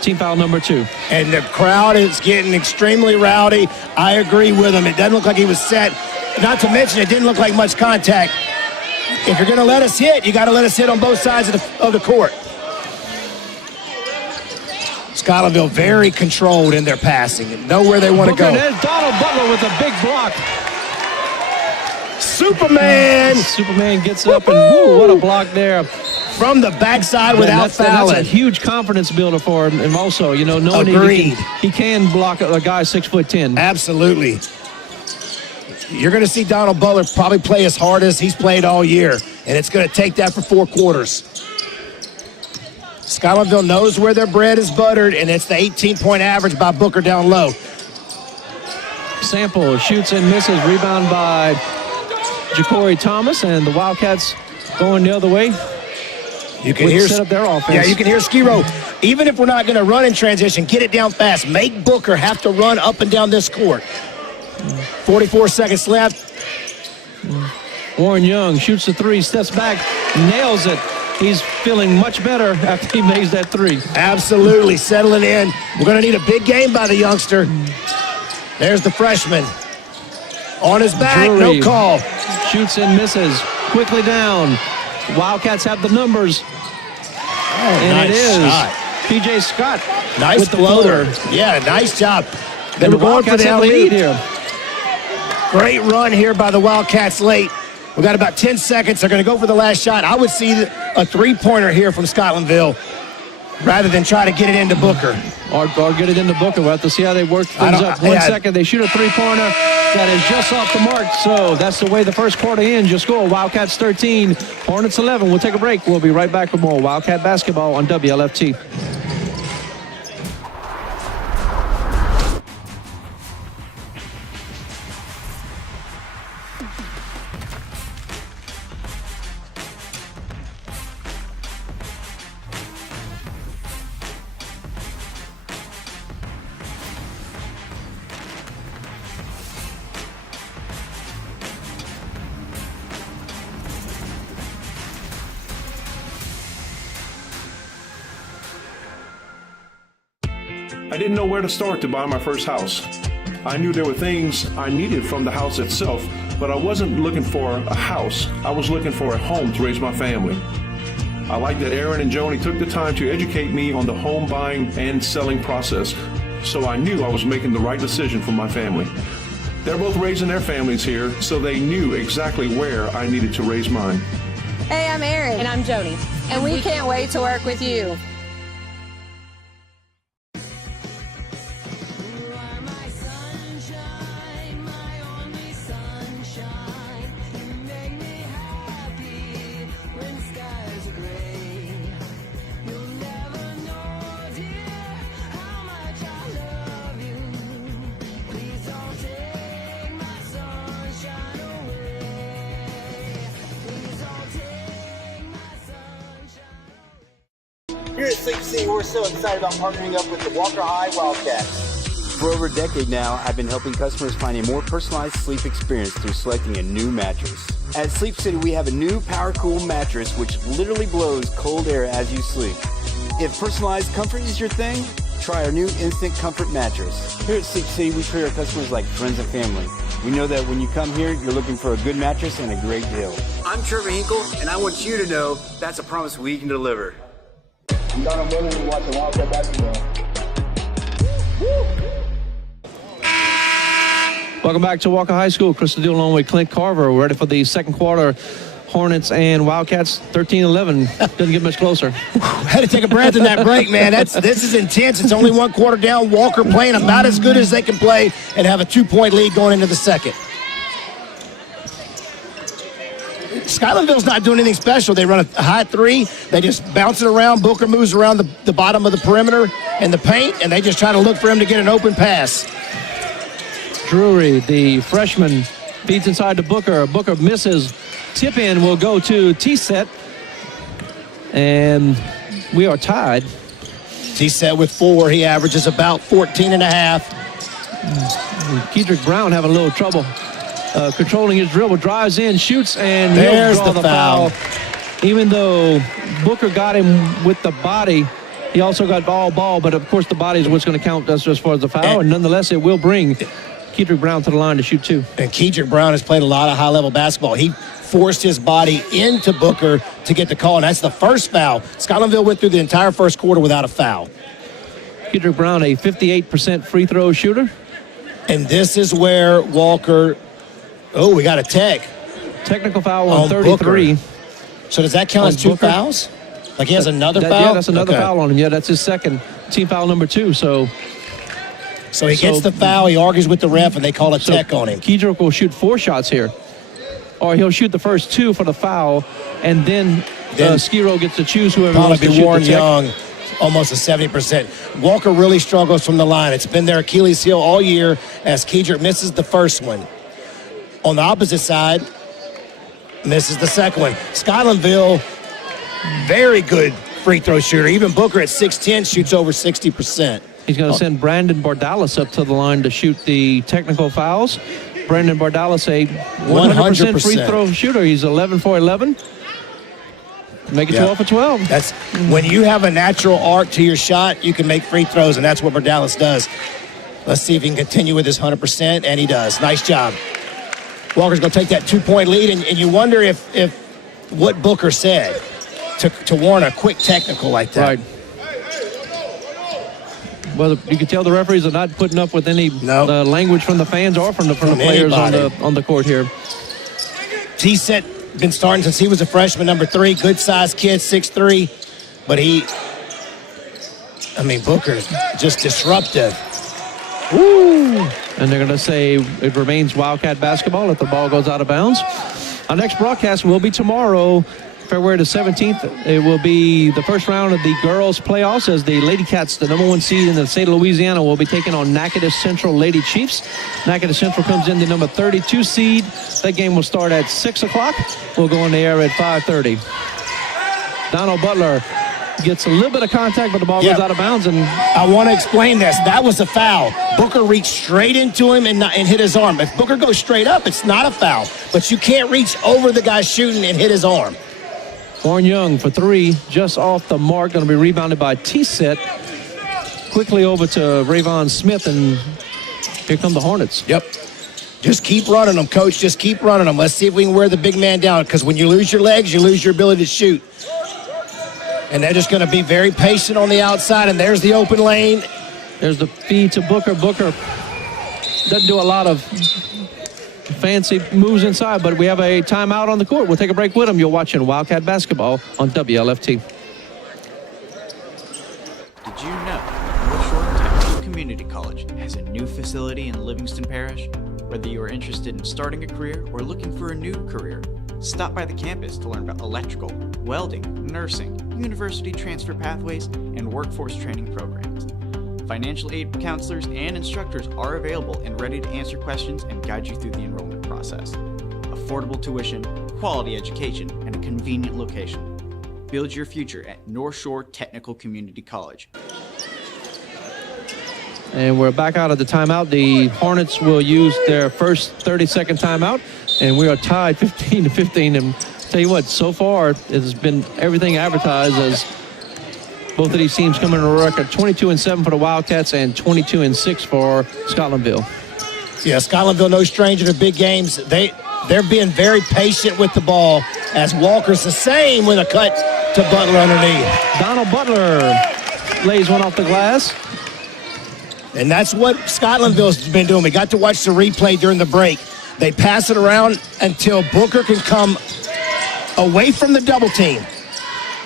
Team foul number 2. And the crowd is getting extremely rowdy. I agree with him. It doesn't look like he was set. Not to mention, it didn't look like much contact. If you're going to let us hit, you got to let us hit on both sides of the court. Scotlandville very controlled in their passing and know where they want to go. There's Donald Butler with a big block. Superman! Superman gets up and what a block there. From the backside without fouling. That's a huge confidence builder for him, and also, knowing he can block a guy 6'10". Absolutely. You're going to see Donald Butler probably play as hard as he's played all year, and it's going to take that for 4 quarters. Scotlandville knows where their bread is buttered, and it's the 18-point average by Booker down low. Sample shoots and misses. Rebound by Ja'Cory Thomas, and the Wildcats going the other way. You can hear set up their offense. Yeah, you can hear Skiro. Even if we're not going to run in transition, get it down fast. Make Booker have to run up and down this court. 44 seconds left. Warren Young shoots the 3, steps back, nails it. He's feeling much better after he makes that 3. Absolutely, settling in. We're going to need a big game by the youngster. There's the freshman. On his back, Drury no call. Shoots and misses. Quickly down. Wildcats have the numbers. And nice it is shot. P.J. Scott. Nice with the floater. Yeah, nice job. They And were going for the lead lead here. Great run here by the Wildcats late. We got about 10 seconds. They're going to go for the last shot. I would see a 3-pointer here from Scotlandville rather than try to get it into Booker. Or get it into Booker. We'll have to see how they work things up. 1 second. They shoot a 3-pointer. That is just off the mark. So that's the way the first quarter ends. Your score, Wildcats 13, Hornets 11. We'll take a break. We'll be right back with more Wildcat basketball on WLFT. I didn't know where to start to buy my first house. I knew there were things I needed from the house itself, but I wasn't looking for a house. I was looking for a home to raise my family. I like that Aaron and Joni took the time to educate me on the home buying and selling process, so I knew I was making the right decision for my family. They're both raising their families here, so they knew exactly where I needed to raise mine. Hey, I'm Erin. And I'm Joni. And we can't wait to work with you. Here at Sleep City, we're so excited about partnering up with the Walker High Wildcats. For over a decade now, I've been helping customers find a more personalized sleep experience through selecting a new mattress. At Sleep City, we have a new PowerCool mattress which literally blows cold air as you sleep. If personalized comfort is your thing, try our new Instant Comfort mattress. Here at Sleep City, we treat our customers like friends and family. We know that when you come here, you're looking for a good mattress and a great deal. I'm Trevor Hinkle, and I want you to know that's a promise we can deliver. I'm Donald Butler, and watching Wildcat basketball. Welcome back to Walker High School. Chris Deal along with Clint Carver. We're ready for the second quarter. Hornets and Wildcats 13-11. Doesn't get much closer. Had to take a breath in that break, man. This is intense. It's only 1 quarter down. Walker playing about as good as they can play and have a 2-point lead going into the second. Scotlandville's not doing anything special. They run a high 3. They just bounce it around. Booker moves around the bottom of the perimeter and the paint, and they just try to look for him to get an open pass. Drury, the freshman, feeds inside to Booker. Booker misses. Tip in will go to T-Set. And we are tied. He's set with 4. He averages about 14.5. Kedrick Brown having a little trouble controlling his dribble. Drives in, shoots, and there's he'll draw the foul. Even though Booker got him with the body, he also got all ball. But, of course, the body is what's going to count as far as the foul. And nonetheless, it will bring Kedrick Brown to the line to shoot 2. And Kedrick Brown has played a lot of high-level basketball. He forced his body into Booker to get the call, and that's the first foul. Scotlandville went through the entire first quarter without a foul. Kedrick Brown, a 58% free throw shooter. And this is where Walker, we got a technical foul on 33. Booker. So does that count as 2 fouls? Like he has another foul? Yeah, that's another foul on him. Yeah, that's his second, team foul number 2. So he gets the foul, he argues with the ref, and they call a tech on him. Kedrick will shoot 4 shots here. Or he'll shoot the first 2 for the foul, and then Skiro gets to choose whoever wants to shoot Warren the tech. Young, almost a 70%. Walker really struggles from the line. It's been their Achilles heel all year as Kedrick misses the first one. On the opposite side, misses the second one. Scotlandville, very good free throw shooter. Even Booker at 6'10" shoots over 60%. He's going to send Brandon Bardalis up to the line to shoot the technical fouls. Brandon Bardalis, a 100% free throw shooter. He's 11 for 11. Make it 12 for 12. That's when you have a natural arc to your shot, you can make free throws, and that's what Bardalis does. Let's see if he can continue with his 100%, and he does. Nice job. Walker's going to take that 2-point lead, and you wonder if what Booker said to warrant a quick technical like that. Right. Well, you can tell the referees are not putting up with any language from the fans or from the players on the court here. T-Set been starting since he was a freshman, number 3, good-sized kid, 6'3", but Booker just disruptive. Woo! And they're going to say it remains Wildcat basketball if the ball goes out of bounds. Our next broadcast will be tomorrow, February the 17th. It will be the first round of the girls' playoffs as the Lady Cats, the number 1 seed in the state of Louisiana, will be taking on Natchitoches Central Lady Chiefs. Natchitoches Central comes in the number 32 seed. That game will start at 6 o'clock. We'll go on the air at 5:30. Donald Butler gets a little bit of contact, but the ball goes out of bounds. And I want to explain this. That was a foul. Booker reached straight into him and hit his arm. If Booker goes straight up, it's not a foul. But you can't reach over the guy shooting and hit his arm. Warren Young for 3, just off the mark. Going to be rebounded by T-Set. Quickly over to Rayvon Smith, and here come the Hornets. Yep. Just keep running them, Coach. Just keep running them. Let's see if we can wear the big man down, because when you lose your legs, you lose your ability to shoot. And they're just going to be very patient on the outside, and there's the open lane. There's the feed to Booker. Booker doesn't do a lot of fancy moves inside, but we have a timeout on the court. We'll take a break with them. You're watching Wildcat Basketball on WLFT. Did you know North Shore Technical Community College has a new facility in Livingston Parish? Whether you are interested in starting a career or looking for a new career, stop by the campus to learn about electrical, welding, nursing, university transfer pathways, and workforce training programs. Financial aid counselors and instructors are available and ready to answer questions and guide you through the enrollment process. Affordable tuition, quality education, and a convenient location. Build your future at North Shore Technical Community College. And we're back out of the timeout. The Hornets will use their first 30-second timeout, and we are tied 15-15. And tell you what, so far it has been everything advertised as both of these teams coming to a record 22-7 for the Wildcats and 22-6 for Scotlandville. Yeah, Scotlandville no stranger to big games. They're being very patient with the ball as Walker's the same with a cut to Butler underneath. Donald Butler lays one off the glass. And that's what Scotlandville's been doing. We got to watch the replay during the break. They pass it around until Booker can come away from the double team.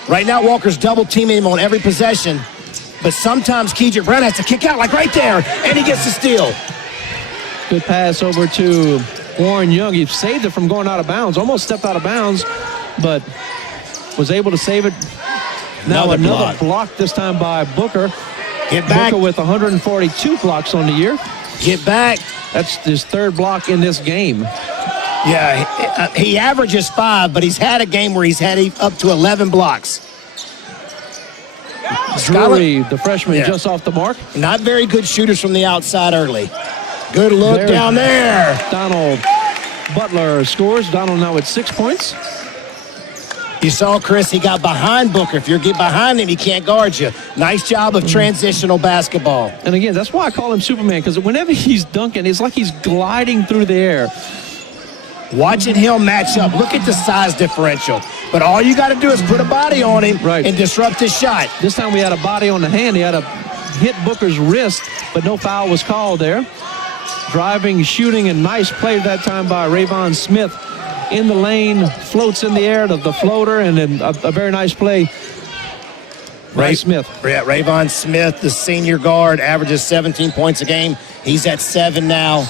Right now, Walker's double teaming him on every possession, but sometimes Kedrick Brown has to kick out, like right there, and he gets the steal. Good pass over to Warren Young. He saved it from going out of bounds, almost stepped out of bounds, but was able to save it. Now another block, this time by Booker. Get back. Booker with 142 blocks on the year. Get back. That's his 3rd block in this game. Yeah, he averages 5, but he's had a game where he's had up to 11 blocks. Drury, the freshman, just off the mark. Not very good shooters from the outside early. Good look down there. Donald Butler scores. Donald now with 6 points. You saw, Chris, he got behind Booker. If you get behind him, he can't guard you. Nice job of transitional basketball. And again, that's why I call him Superman, because whenever he's dunking, it's like he's gliding through the air. Watching him match up. Look at the size differential. But all you got to do is put a body on him and disrupt his shot. This time we had a body on the hand. He had to hit Booker's wrist, but no foul was called there. Driving, shooting, and nice play that time by Rayvon Smith. In the lane, floats in the air to the floater, and then a very nice play. Smith. Rayvon Smith, the senior guard, averages 17 points a game. He's at 7 now.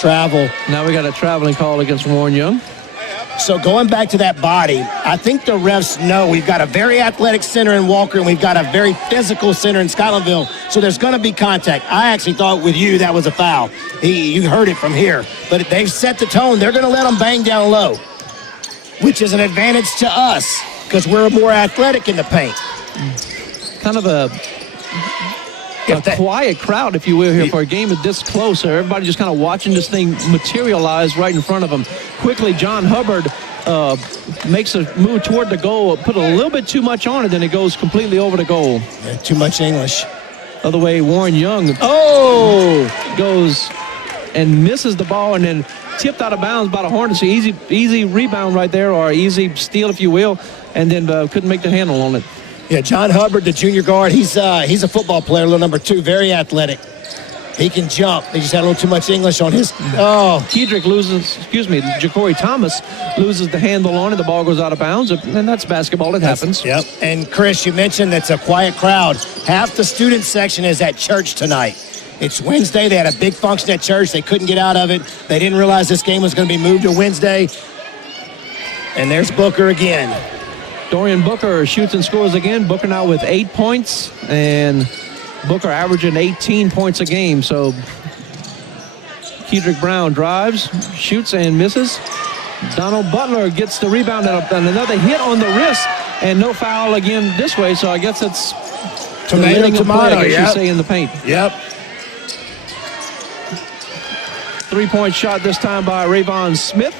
Travel. Now we got a traveling call against Warren Young. So going back to that body, I think the refs know we've got a very athletic center in Walker and we've got a very physical center in Scotlandville. So there's going to be contact. I actually thought with you that was a foul. You heard it from here. But they've set the tone. They're going to let them bang down low, which is an advantage to us because we're more athletic in the paint. Kind of a quiet crowd, if you will, here for a game this close. Everybody just kind of watching this thing materialize right in front of them. Quickly, John Hubbard makes a move toward the goal, put a little bit too much on it, then it goes completely over the goal. Too much English. Other way, Warren Young goes and misses the ball and then tipped out of bounds by the Hornets. Easy rebound right there, or easy steal, if you will, and then couldn't make the handle on it. Yeah, John Hubbard, the junior guard, he's a football player, little number 2, very athletic. He can jump. He just had a little too much English on his. Kedrick Ja'Cory Thomas loses the handle on it. The ball goes out of bounds, and that's basketball. It happens. Yep. And Chris, you mentioned it's a quiet crowd. Half the student section is at church tonight. It's Wednesday. They had a big function at church. They couldn't get out of it. They didn't realize this game was going to be moved to Wednesday. And there's Booker again. Dorian Booker shoots and scores again. Booker now with 8 points, and Booker averaging 18 points a game. So Kedrick Brown drives, shoots, and misses. Donald Butler gets the rebound and another hit on the wrist, and no foul again this way. So I guess it's tomato, you say in the paint. Yep. 3-point shot this time by Rayvon Smith.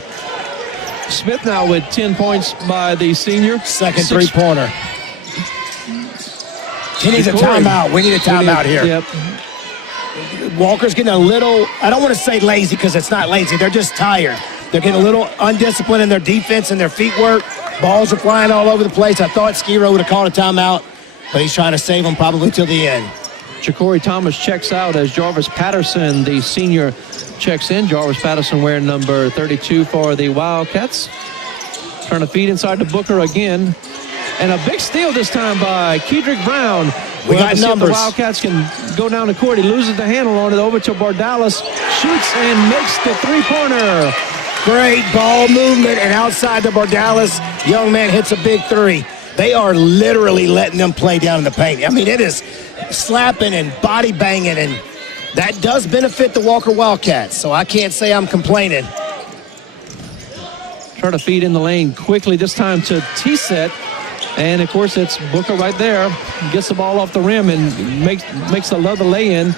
Smith now with 10 points by the senior. Second three-pointer. He needs a timeout. We need a timeout here. Yep. Walker's getting a little, I don't want to say lazy because it's not lazy. They're just tired. They're getting a little undisciplined in their defense and their feet work. Balls are flying all over the place. I thought Skiro would have called a timeout, but he's trying to save them probably till the end. Ja'Cory Thomas checks out as Jarvis Patterson, the senior, checks in. Jarvis Patterson wearing number 32 for the Wildcats. Trying to feed inside to Booker again. And a big steal this time by Kedrick Brown. We got see numbers. If the Wildcats can go down the court. He loses the handle on it over to Bardalis. Shoots and makes the three-pointer. Great ball movement, and outside the Bardalis, young man hits a big three. They are literally letting them play down in the paint. I mean, it is slapping and body banging, and that does benefit the Walker Wildcats, so I can't say I'm complaining. Try to feed in the lane quickly, this time to T-set. And, of course, it's Booker right there. Gets the ball off the rim and makes the lay-in.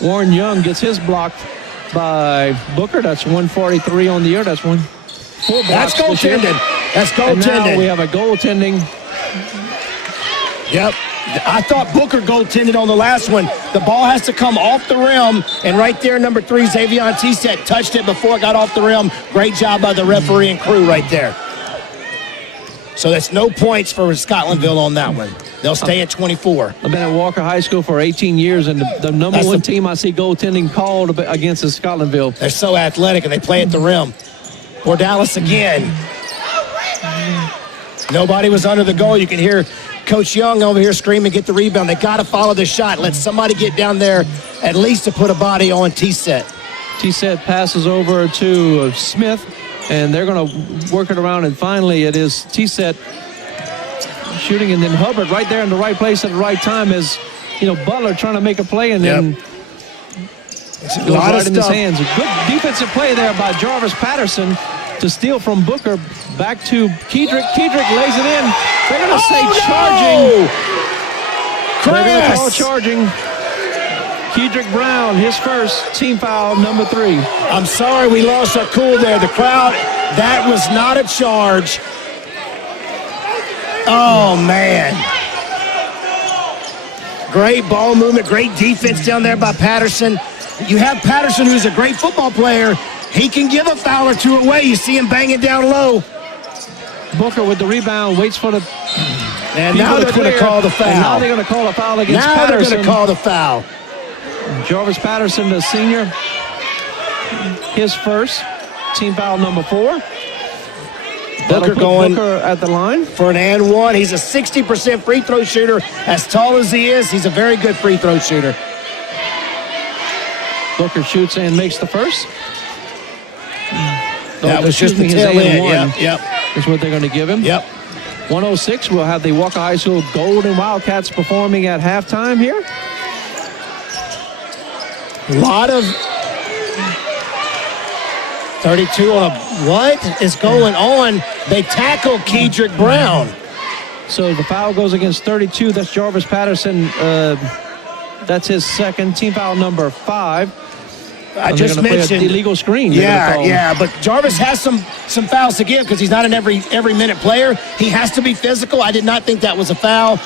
Warren Young gets his blocked by Booker. That's 143 on the year. That's 4 blocks. That's goaltending. That's goaltending. And now we have a goaltending. Yep. I thought Booker goaltended on the last one. The ball has to come off the rim, and right there, number 3, Xavier T-set touched it before it got off the rim. Great job by the referee and crew right there. So that's no points for Scotlandville on that one. They'll stay at 24. I've been at Walker High School for 18 years, and the number one team I see goaltending called against is Scotlandville. They're so athletic, and they play at the rim. Dallas again. Nobody was under the goal. You can hear Coach Young over here screaming, get the rebound. They got to follow the shot. Let somebody get down there at least to put a body on T-set. T-set passes over to Smith, and they're going to work it around, and finally it is T-set shooting, and then Hubbard right there in the right place at the right time is, Butler trying to make a play, and then goes right in his hands. A good defensive play there by Jarvis Patterson to steal from Booker. Back to Kedrick. Kedrick lays it in. They're going to say no! charging. Chris! They're going to call charging. Kedrick Brown, his first team foul, number 3. I'm sorry we lost our cool there. The crowd, that was not a charge. Oh, man. Great ball movement, great defense down there by Patterson. You have Patterson, who's a great football player. He can give a foul or two away. You see him banging down low. Booker with the rebound, waits for the... And now they're going to call the foul. And now they're going to call a foul against Patterson. Patterson. Now they're going to call the foul. Jarvis Patterson, the senior, his first, team foul number 4. Booker going Booker at the line for an and one. He's a 60% free throw shooter. As tall as he is, he's a very good free throw shooter. Booker shoots and makes the first. That was just the tail end. Yep. Is what they're going to give him. Yep. 106. We'll have the Walker High School Golden Wildcats performing at halftime here. A lot of 32 on a, what is going on? They tackle Kedrick Brown. So the foul goes against 32. That's Jarvis Patterson. That's his second, team foul number 5. I just mentioned the illegal screen. Yeah, but Jarvis has some fouls to give because he's not an every minute player. He has to be physical. I did not think that was a foul.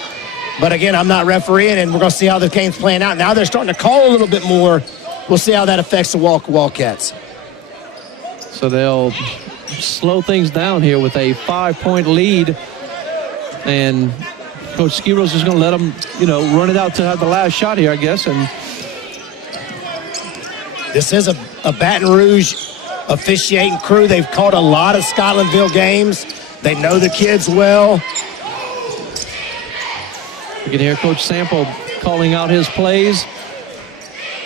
But again, I'm not refereeing, and we're going to see how the game's playing out. Now they're starting to call a little bit more. We'll see how that affects the Wildcats. So they'll slow things down here with a 5-point lead. And Coach Skiros is going to let them, run it out to have the last shot here, I guess. And this is a Baton Rouge officiating crew. They've called a lot of Scotlandville games. They know the kids well. You can hear Coach Sample calling out his plays.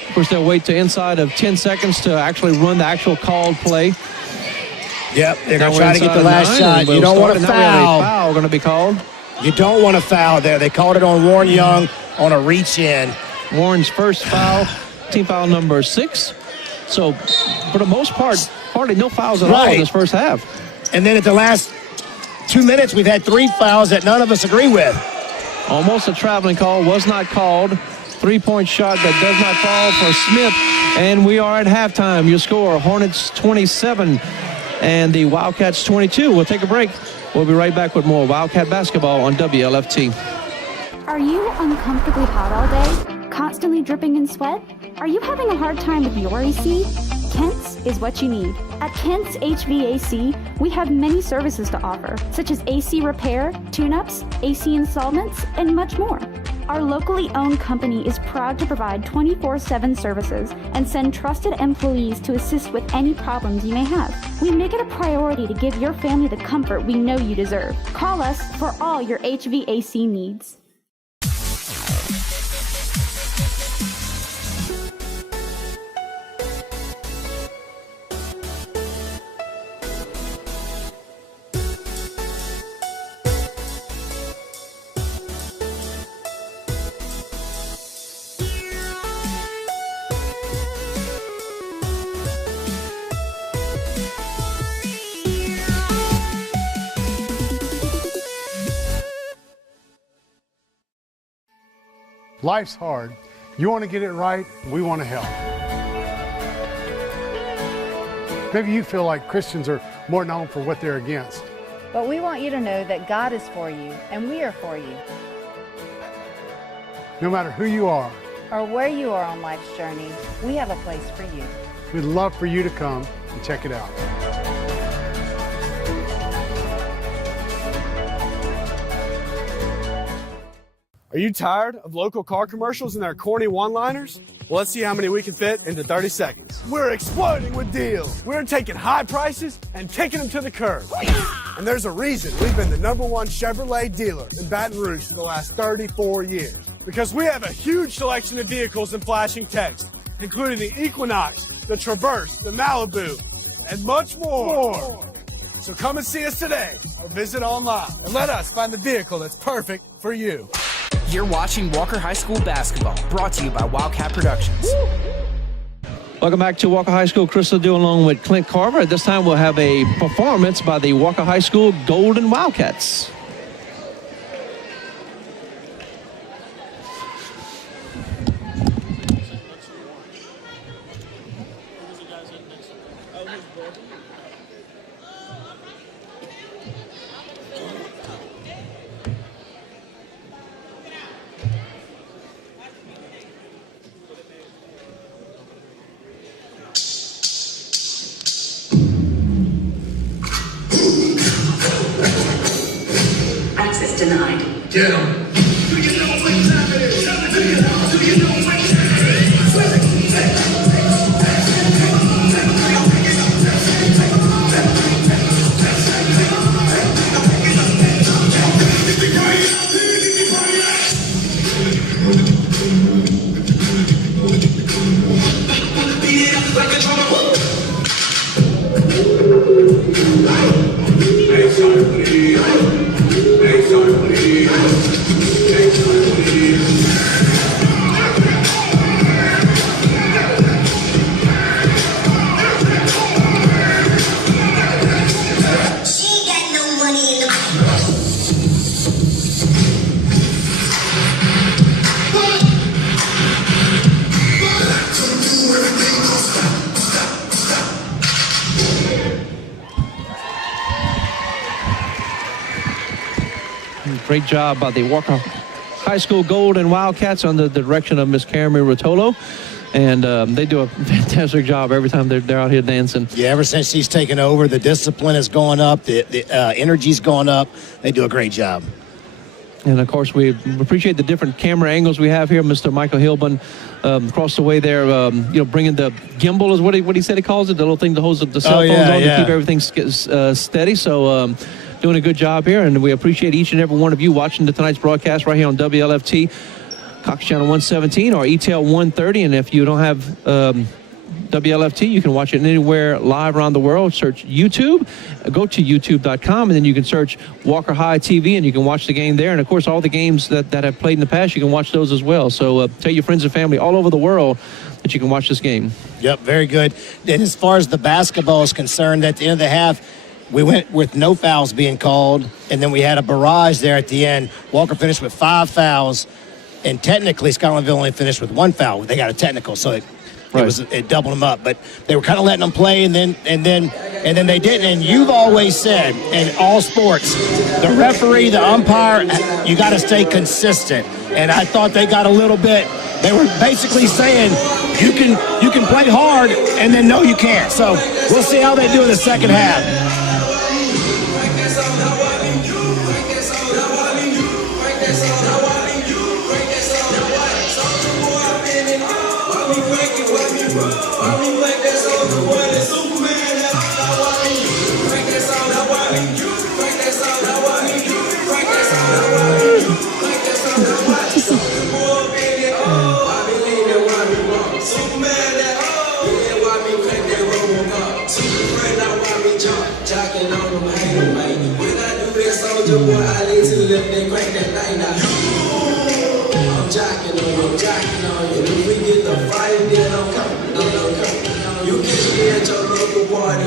Of course, they'll wait to inside of 10 seconds to actually run the actual called play. Yep, they're going to try to get the last shot. You don't want to foul. Foul going to be called. You don't want to foul there. They called it on Warren Young on a reach-in. Warren's first foul, team foul number 6. So, for the most part, hardly no fouls at all in this first half. And then at the last 2 minutes, we've had 3 fouls that none of us agree with. Almost a traveling call, was not called. 3-point shot that does not fall for Smith. And we are at halftime. Your score, Hornets 27 and the Wildcats 22. We'll take a break. We'll be right back with more Wildcat basketball on WLFT. Are you uncomfortably hot all day? Constantly dripping in sweat? Are you having a hard time with your AC? Kent's is what you need. At Kent's HVAC, we have many services to offer, such as AC repair, tune-ups, AC installments, and much more. Our locally owned company is proud to provide 24/7 services and send trusted employees to assist with any problems you may have. We make it a priority to give your family the comfort we know you deserve. Call us for all your HVAC needs. Life's hard. You want to get it right, we want to help. Maybe you feel like Christians are more known for what they're against. But we want you to know that God is for you, and we are for you. No matter who you are, or where you are on life's journey, we have a place for you. we'd love for you to come and check it out. Are you tired of local car commercials and their corny one-liners? Well, let's see how many we can fit into 30 seconds. We're exploding with deals. We're taking high prices and kicking them to the curb. And there's a reason we've been the #1 Chevrolet dealer in Baton Rouge for the last 34 years. Because we have a huge selection of vehicles in flashing text, including the Equinox, the Traverse, the Malibu, and much more. So come and see us today or visit online and let us find the vehicle that's perfect for you. You're watching Walker High School basketball, brought to you by Wildcat Productions. Welcome back to Walker High School. Chris Ledoux along with Clint Carver. At this time, we'll have a performance by the Walker High School Golden Wildcats. denied. Get him. Do you know what time it is? Do you know what time it is? Great job by the Walker High School Golden Wildcats under the direction of Miss Carmen Rotolo. And they do a fantastic job every time they're out here dancing. Yeah, ever since she's taken over, the discipline has gone up, the energy's gone up. They do a great job. And, of course, we appreciate the different camera angles we have here. Mr. Michael Hilbun across the way there, bringing the gimbal is what he said he calls it, the little thing that holds the cell phones on to keep everything steady. So doing a good job here, and we appreciate each and every one of you watching tonight's broadcast right here on WLFT, Cox Channel 117 or ETL 130. And if you don't have WLFT, you can watch it anywhere live around the world. Search YouTube, go to youtube.com, and then you can search Walker High TV, and you can watch the game there. And, of course, all the games that have played in the past, you can watch those as well. So tell your friends and family all over the world that you can watch this game. Yep, very good. And as far as the basketball is concerned, at the end of the half, we went with no fouls being called, and then we had a barrage there at the end. Walker finished with 5 fouls, and technically Scotlandville only finished with 1 foul. They got a technical, so it doubled them up. But they were kind of letting them play, and then they didn't. And you've always said in all sports, the referee, the umpire, you got to stay consistent. And I thought they got a little bit. They were basically saying you can play hard, and then no, you can't. So we'll see how they do in the second half.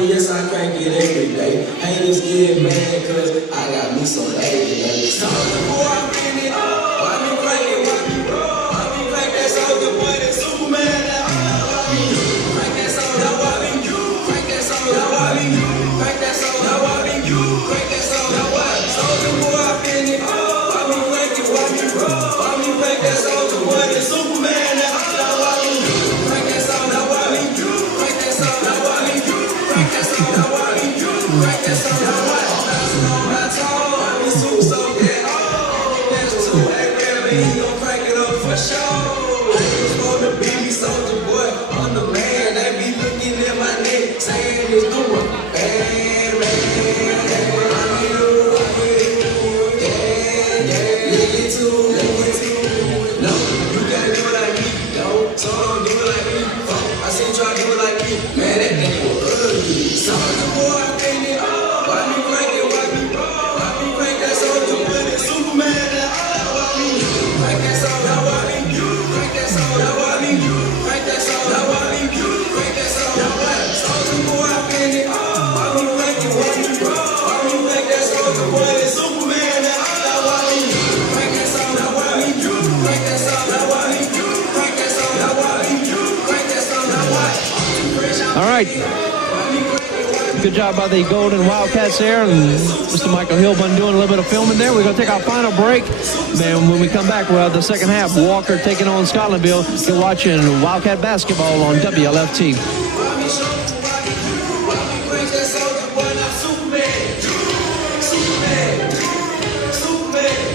Yes, I crank it every day. Haters get mad cause I got me some lady. So boy, I'm in it. Why me crank it? Why me roll? Why me crank that soldier boy? That Superman. Crank that soldier. Why me you? Crank that soldier. Why me you? Crank that soldier. Why me you? Crank that soldier. Why? Soldier boy, I'm in it. Why me crank it? Why me roll? Why me crank that soldier boy? That Superman. Why me you? Crank that soldier. Why me you? Crank that soldier. Why me you? Crank that soldier. Why me you? Crank that soldier. Why? That's all. I be so dead. That's too aggravated. He gon' crank it up for sure. I just wanna be soldier boy. I'm the man. They be looking at my neck, saying it's doing bad, man. Look it too. No, you gotta do it like me. No, so don't do it like me. I see you try to do it like me. Man, that thing was ugly. Soldier boy, I think it all. Why me crank it? Why me roll? Why me crank that soldier boy? That Superman. Why me crank that soldier? Why me you? Crank that soldier? Why me you? Crank that soldier? Why me you? Crank that soldier? Why? Soldier boy, I think it all. Why me crank it? Why me roll? Why me crank that soldier boy? That Superman. Why me crank that soldier? Why me you? Crank that soldier? Why me you? Crank that soldier? Why me you? Crank that soldier? Why? All right. Good job by the Golden Wildcats there, and Mr. Michael Hilbun doing a little bit of filming there. We're going to take our final break. Then when we come back, we'll have the second half. Walker taking on Scotlandville. You're watching Wildcat basketball on WLFT. Superman.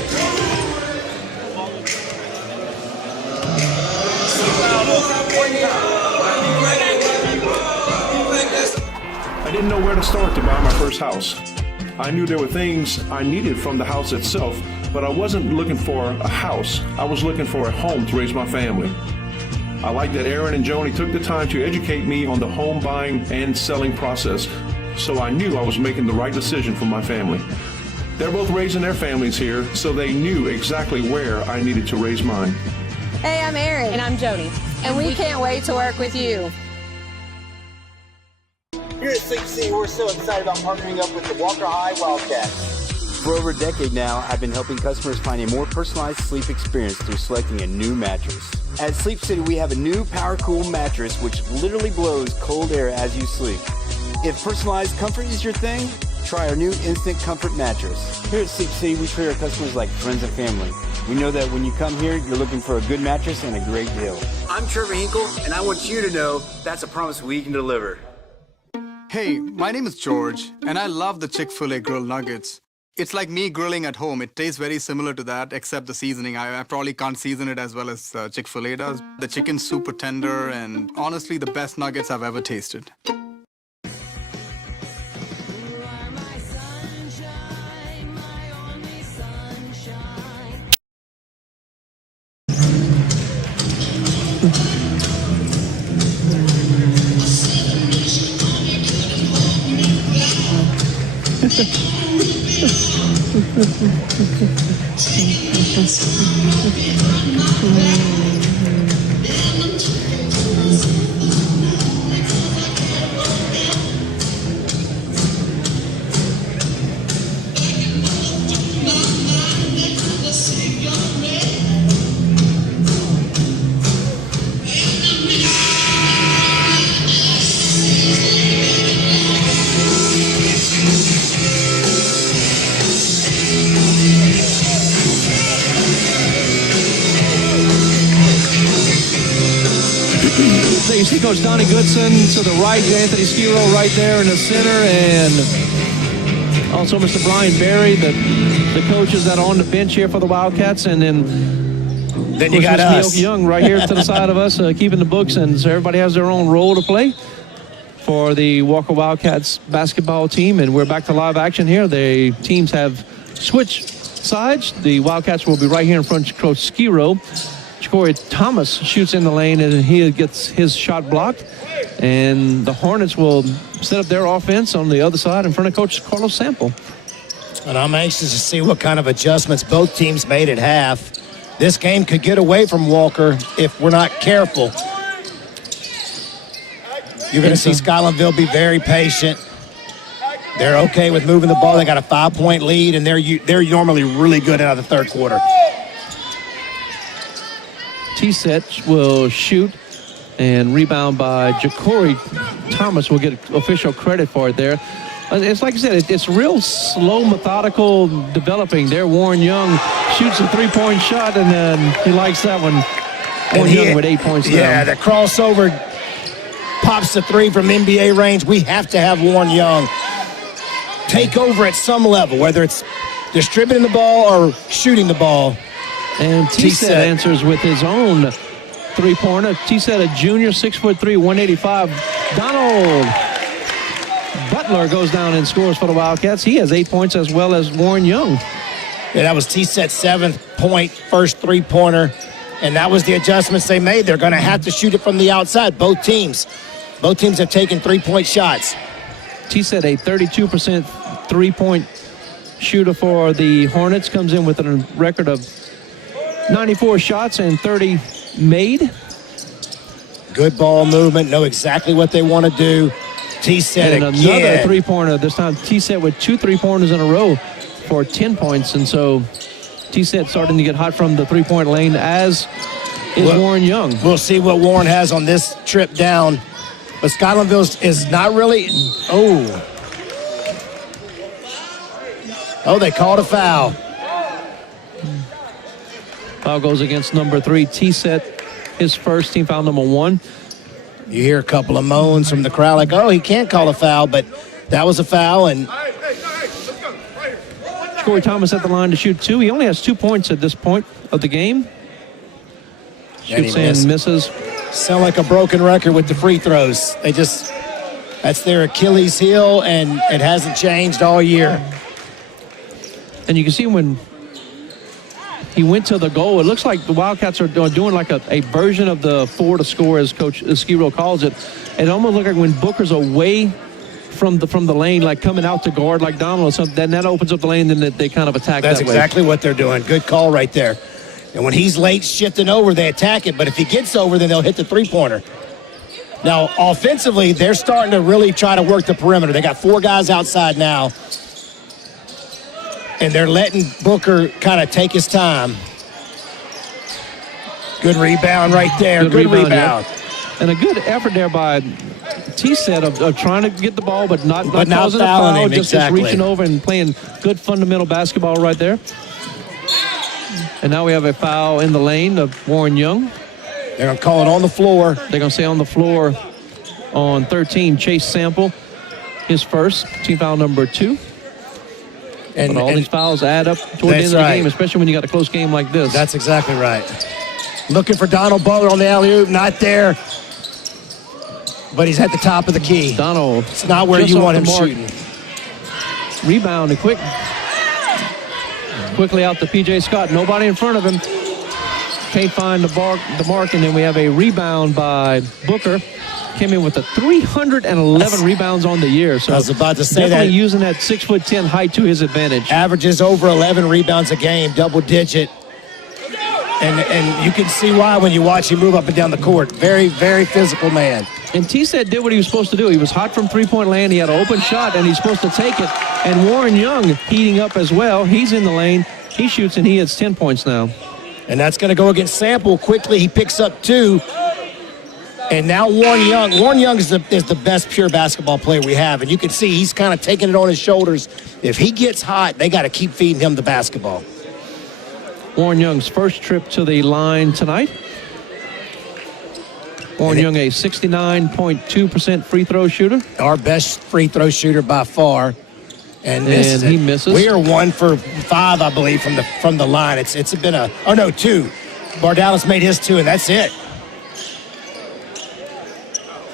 I didn't know where to start to buy my first house. I knew there were things I needed from the house itself, but I wasn't looking for a house. I was looking for a home to raise my family. I like that Aaron and Joni took the time to educate me on the home buying and selling process, so I knew I was making the right decision for my family. They're both raising their families here, so they knew exactly where I needed to raise mine. Hey, I'm Erin. And I'm Joni. And we can't wait to work with you. Here at Sleep City, we're so excited about partnering up with the Walker High Wildcats. For over a decade now, I've been helping customers find a more personalized sleep experience through selecting a new mattress. At Sleep City, we have a new Power Cool mattress which literally blows cold air as you sleep. If personalized comfort is your thing, try our new Instant Comfort mattress. Here at Sleep City, we treat our customers like friends and family. We know that when you come here, you're looking for a good mattress and a great deal. I'm Trevor Hinkle, and I want you to know that's a promise we can deliver. Hey, my name is George, and I love the Chick-fil-A grilled nuggets. It's like me grilling at home. It tastes very similar to that, except the seasoning. I probably can't season it as well as Chick-fil-A does. The chicken's super tender, and honestly, the best nuggets I've ever tasted. So you see Coach Donnie Goodson to the right, Anthony Skiro right there in the center, and also Mr. Brian Berry, the coaches that are on the bench here for the Wildcats, and then you got Mr. us. Neil Young right here to the side of us, keeping the books, and so everybody has their own role to play for the Walker Wildcats basketball team, and we're back to live action here. The teams have switched sides. The Wildcats will be right here in front of Coach Skiro. Corey Thomas shoots in the lane, and he gets his shot blocked. And the Hornets will set up their offense on the other side in front of Coach Carlos Sample. And I'm anxious to see what kind of adjustments both teams made at half. This game could get away from Walker if we're not careful. You're going to see Scotlandville be very patient. They're okay with moving the ball. They got a 5-point lead, and they're normally really good out of the third quarter. T-Set will shoot and rebound by Ja'Cory Thomas. Will get official credit for it there. It's like I said, it's real slow, methodical developing there. Warren Young shoots a three-point shot, and then he likes that one. Warren Young with 8 points now. Yeah, the crossover pops the three from NBA range. We have to have Warren Young take over at some level, whether it's distributing the ball or shooting the ball. And T-Set answers with his own three-pointer. T-Set, a junior, 6'3", 185. Donald Butler goes down and scores for the Wildcats. He has 8 points as well as Warren Young. Yeah, that was T-Set's 7th point, first three-pointer. And that was the adjustments they made. They're going to have to shoot it from the outside, both teams. Both teams have taken three-point shots. T-Set, a 32% three-point shooter for the Hornets, comes in with a record of 94 shots and 30 made. Good ball movement, know exactly what they want to do. T-Set and again. Another three-pointer, this time T-Set with 2 3-pointers in a row for 10 points. And so T-Set starting to get hot from the three-point lane, as is Warren Young. We'll see what Warren has on this trip down. But Scotlandville is not really, they called a foul. Foul goes against number 3, T-Set, his first, team foul number 1. You hear a couple of moans from the crowd like, he can't call a foul, but that was a foul. And Corey Thomas at the line to shoot 2. He only has 2 points at this point of the game. Shoots and misses. Sound like a broken record with the free throws. That's their Achilles heel, and it hasn't changed all year. And you can see when he went to the goal, it looks like the Wildcats are doing like a version of the 4 to score, as Coach Skiro calls it. It almost looks like when Booker's away from the lane, like coming out to guard like Donald or something, then that opens up the lane, and then they kind of attack That's that way. exactly what they're doing. Good call right there. And when he's late shifting over, they attack it. But if he gets over, then they'll hit the three-pointer. Now, offensively, they're starting to really try to work the perimeter. They got 4 guys outside now. And they're letting Booker kind of take his time. Good rebound right there. Good rebound. Yeah. And a good effort there by T-Set of trying to get the ball, but not causing a foul, just reaching over and playing good fundamental basketball right there. And now we have a foul in the lane of Warren Young. They're going to call it on the floor. They're going to say on the floor on 13, Chase Sample, his first, team foul number 2. But all these fouls add up toward the end of the game, especially when you got a close game like this. That's exactly right. Looking for Donald Butler on the alley-oop, not there. But he's at the top of the key. Donald. It's not where you want him shooting. Rebound and quickly out to P.J. Scott. Nobody in front of him. Can't find the mark, and then we have a rebound by Booker. Came in with 311 rebounds on the year. So I was about to say definitely that. Using that 6'10" height to his advantage. Averages over 11 rebounds a game, double digit. And you can see why when you watch him move up and down the court. Very, very physical man. And T-Set did what he was supposed to do. He was hot from three-point land. He had an open shot, and he's supposed to take it. And Warren Young heating up as well. He's in the lane. He shoots, and he hits 10 points now. And that's going to go against Sample. Quickly, he picks up 2. And now Warren Young is the best pure basketball player we have. And you can see he's kind of taking it on his shoulders. If he gets hot, they got to keep feeding him the basketball. Warren Young's first trip to the line tonight. Warren Young, a 69.2% free throw shooter. Our best free throw shooter by far. And he misses. We are 1 for 5, I believe, from the line. It's been 2. Bardalis made his 2, and that's it.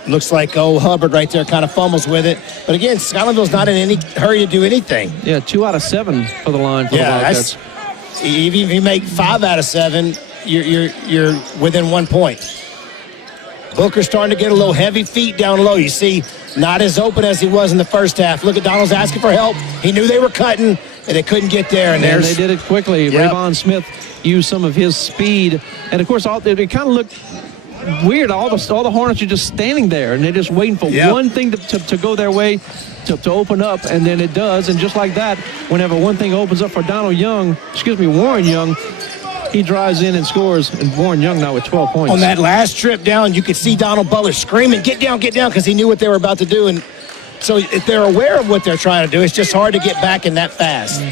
Looks like Hubbard right there kind of fumbles with it. But again, Scotlandville's not in any hurry to do anything. Yeah, 2 out of 7 for the line for the Wildcats. Even if you make 5 out of 7, you're within 1 point. Booker's starting to get a little heavy feet down low. You see, not as open as he was in the first half. Look at Donald's asking for help. He knew they were cutting, and they couldn't get there. And they did it quickly. Yep. Rayvon Smith used some of his speed. And, of course, it kind of looked weird. All the Hornets are just standing there, and they're just waiting for one thing to go their way, to open up, and then it does. And just like that, whenever one thing opens up for Warren Young, he drives in and scores, and Warren Young now with 12 points. On that last trip down, you could see Donald Butler screaming, get down, because he knew what they were about to do. And so if they're aware of what they're trying to do, it's just hard to get back in that fast.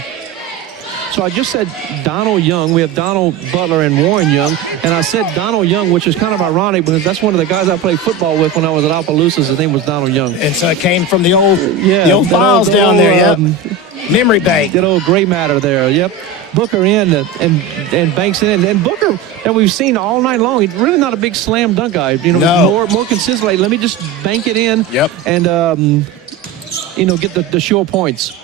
So I just said Donald Young. We have Donald Butler and Warren Young. And I said Donald Young, which is kind of ironic because that's one of the guys I played football with when I was at Opelousas. His name was Donald Young. And so it came from the old files down there, memory bank. That old gray matter there, yep. Booker in and banks in. And Booker, that we've seen all night long, he's really not a big slam dunk guy. More consistently. Let me just bank it in and, get the sure points.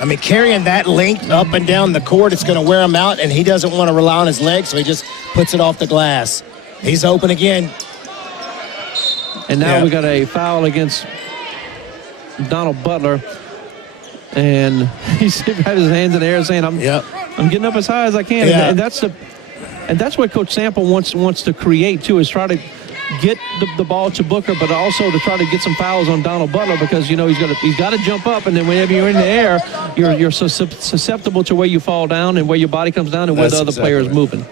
I mean, carrying that length up and down the court, it's going to wear him out, and he doesn't want to rely on his legs, so he just puts it off the glass. He's open again. And now we got a foul against Donald Butler. And he's got his hands in the air saying, I'm getting up as high as I can. Yeah. And that's what Coach Sample wants to create, too, is try to get the ball to Booker, but also to try to get some fouls on Donald Butler because, he's got to jump up, and then whenever you're in the air, you're so susceptible to where you fall down and where your body comes down and where the other player is moving.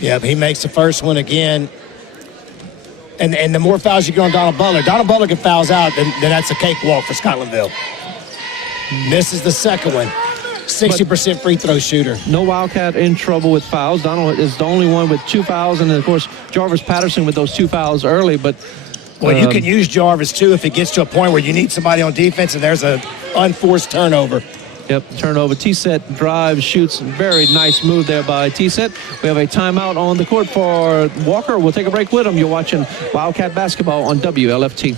Yeah, he makes the first one again. And the more fouls you get on Donald Butler get fouls out, then that's a cakewalk for Scotlandville. Misses the second one. 60% free throw shooter. No Wildcat in trouble with fouls. Donald is the only one with 2 fouls, and then, of course, Jarvis Patterson with those 2 fouls early. But you can use Jarvis, too, if it gets to a point where you need somebody on defense and there's an unforced turnover. Yep, turnover. T-set drives, shoots. Very nice move there by T-set. We have a timeout on the court for Walker. We'll take a break with him. You're watching Wildcat basketball on WLFT.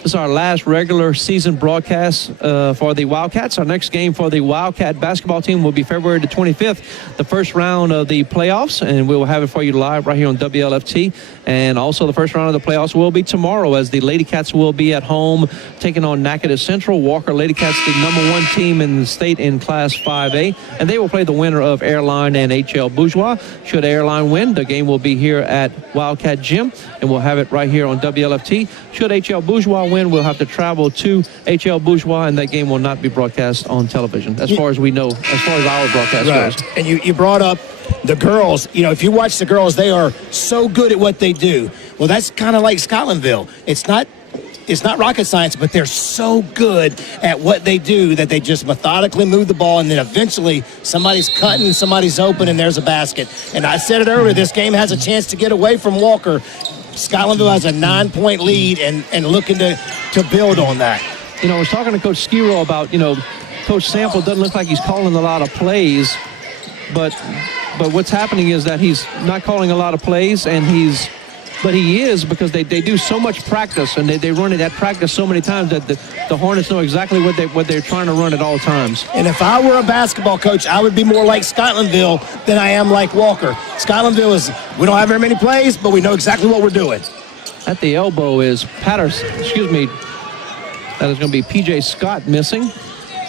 This is our last regular season broadcast for the Wildcats. Our next game for the Wildcat basketball team will be February the 25th, the first round of the playoffs, and we will have it for you live right here on WLFT. And also the first round of the playoffs will be tomorrow, as the Lady Cats will be at home taking on Natchitoches Central. Walker Lady Cats, the #1 team in the state in Class 5A, and they will play the winner of Airline and HL Bourgeois. Should Airline win, the game will be here at Wildcat Gym, and we'll have it right here on WLFT. Should HL Bourgeois win, we'll have to travel to HL Bourgeois, and that game will not be broadcast on television, as far as we know, as far as our broadcast goes. And you brought up the girls. You know, if you watch the girls, they are so good at what they do. Well, that's kind of like Scotlandville. It's not rocket science, but they're so good at what they do that they just methodically move the ball, and then eventually somebody's cutting, somebody's open, and there's a basket. And I said it earlier, this game has a chance to get away from Walker. Scotlandville has a 9-point lead and looking to build on that. You know, I was talking to Coach Skiro about, you know, Coach Sample doesn't look like he's calling a lot of plays, but what's happening is that he's not calling a lot of plays, and but he is, because they do so much practice, and they run it at practice so many times that the Hornets know exactly what they're trying to run at all times. And if I were a basketball coach, I would be more like Scotlandville than I am like Walker. Scotlandville is, we don't have very many plays, but we know exactly what we're doing. At the elbow is Patterson, that is going to be P.J. Scott missing.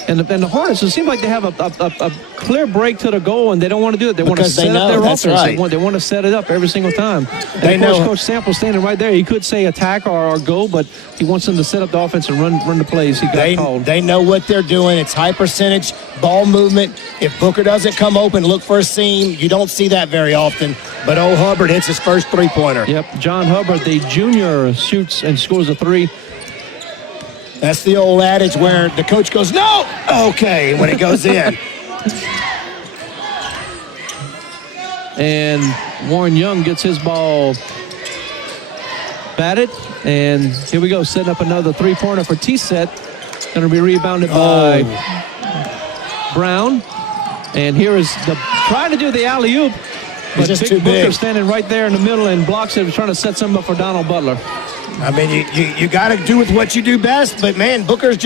And the Hornets, it seems like they have a clear break to the goal, and they don't want to do it. They want to set up their offense. Right. They want to set it up every single time. And of course, Coach Sample standing right there. He could say attack or go, but he wants them to set up the offense and run the plays. He got called. They know what they're doing. It's high percentage ball movement. If Booker doesn't come open, look for a seam. You don't see that very often. But Hubbard hits his first three-pointer. Yep, John Hubbard, the junior, shoots and scores a three. That's the old adage where the coach goes, no! Okay, when it goes in. And Warren Young gets his ball batted. And here we go, setting up another three-pointer for T-set. Going to be rebounded by Brown. And here is trying to do the alley-oop. But Big Booker standing right there in the middle and blocks it, trying to set something up for Donald Butler. I mean, you got to do with what you do best, but, man, Booker's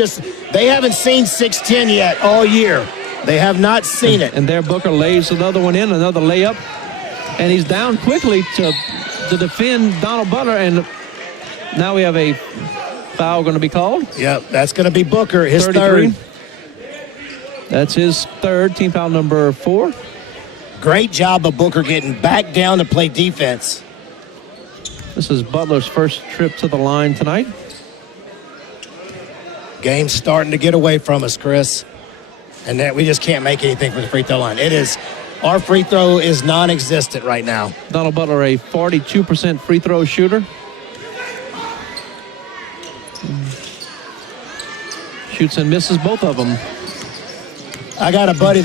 they haven't seen 6'10 yet all year. They have not seen it. And there Booker lays another one in, another layup. And he's down quickly to defend Donald Butler, and now we have a foul going to be called. Yep, that's going to be Booker, his 33. third. That's his third, team foul number 4. Great job of Booker getting back down to play defense. This is Butler's first trip to the line tonight. Game's starting to get away from us, Chris. And that we just can't make anything from the free throw line. Our free throw is non-existent right now. Donald Butler, a 42% free throw shooter. Shoots and misses both of them. I got a buddy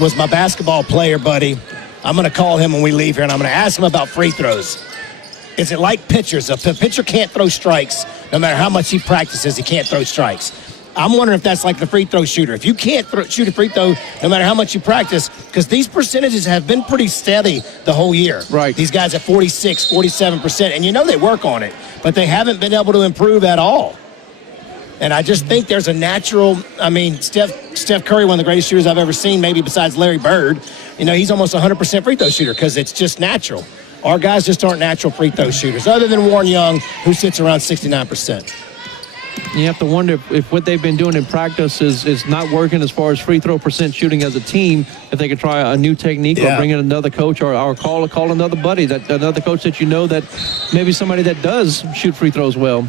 was my basketball player buddy. I'm going to call him when we leave here, and I'm going to ask him about free throws. Is it like pitchers? If a pitcher can't throw strikes, no matter how much he practices, he can't throw strikes. I'm wondering if that's like the free throw shooter. If you can't shoot a free throw, no matter how much you practice, because these percentages have been pretty steady the whole year. Right. These guys at 46, 47%, and you know they work on it, but they haven't been able to improve at all. And I just think there's a natural, Steph Curry, one of the greatest shooters I've ever seen, maybe besides Larry Bird. You know, he's almost 100% free throw shooter because it's just natural. Our guys just aren't natural free throw shooters, other than Warren Young, who sits around 69%. You have to wonder if what they've been doing in practice is not working as far as free throw percent shooting as a team, if they could try a new technique or bring in another coach or call another buddy, another coach that you know that maybe somebody that does shoot free throws well.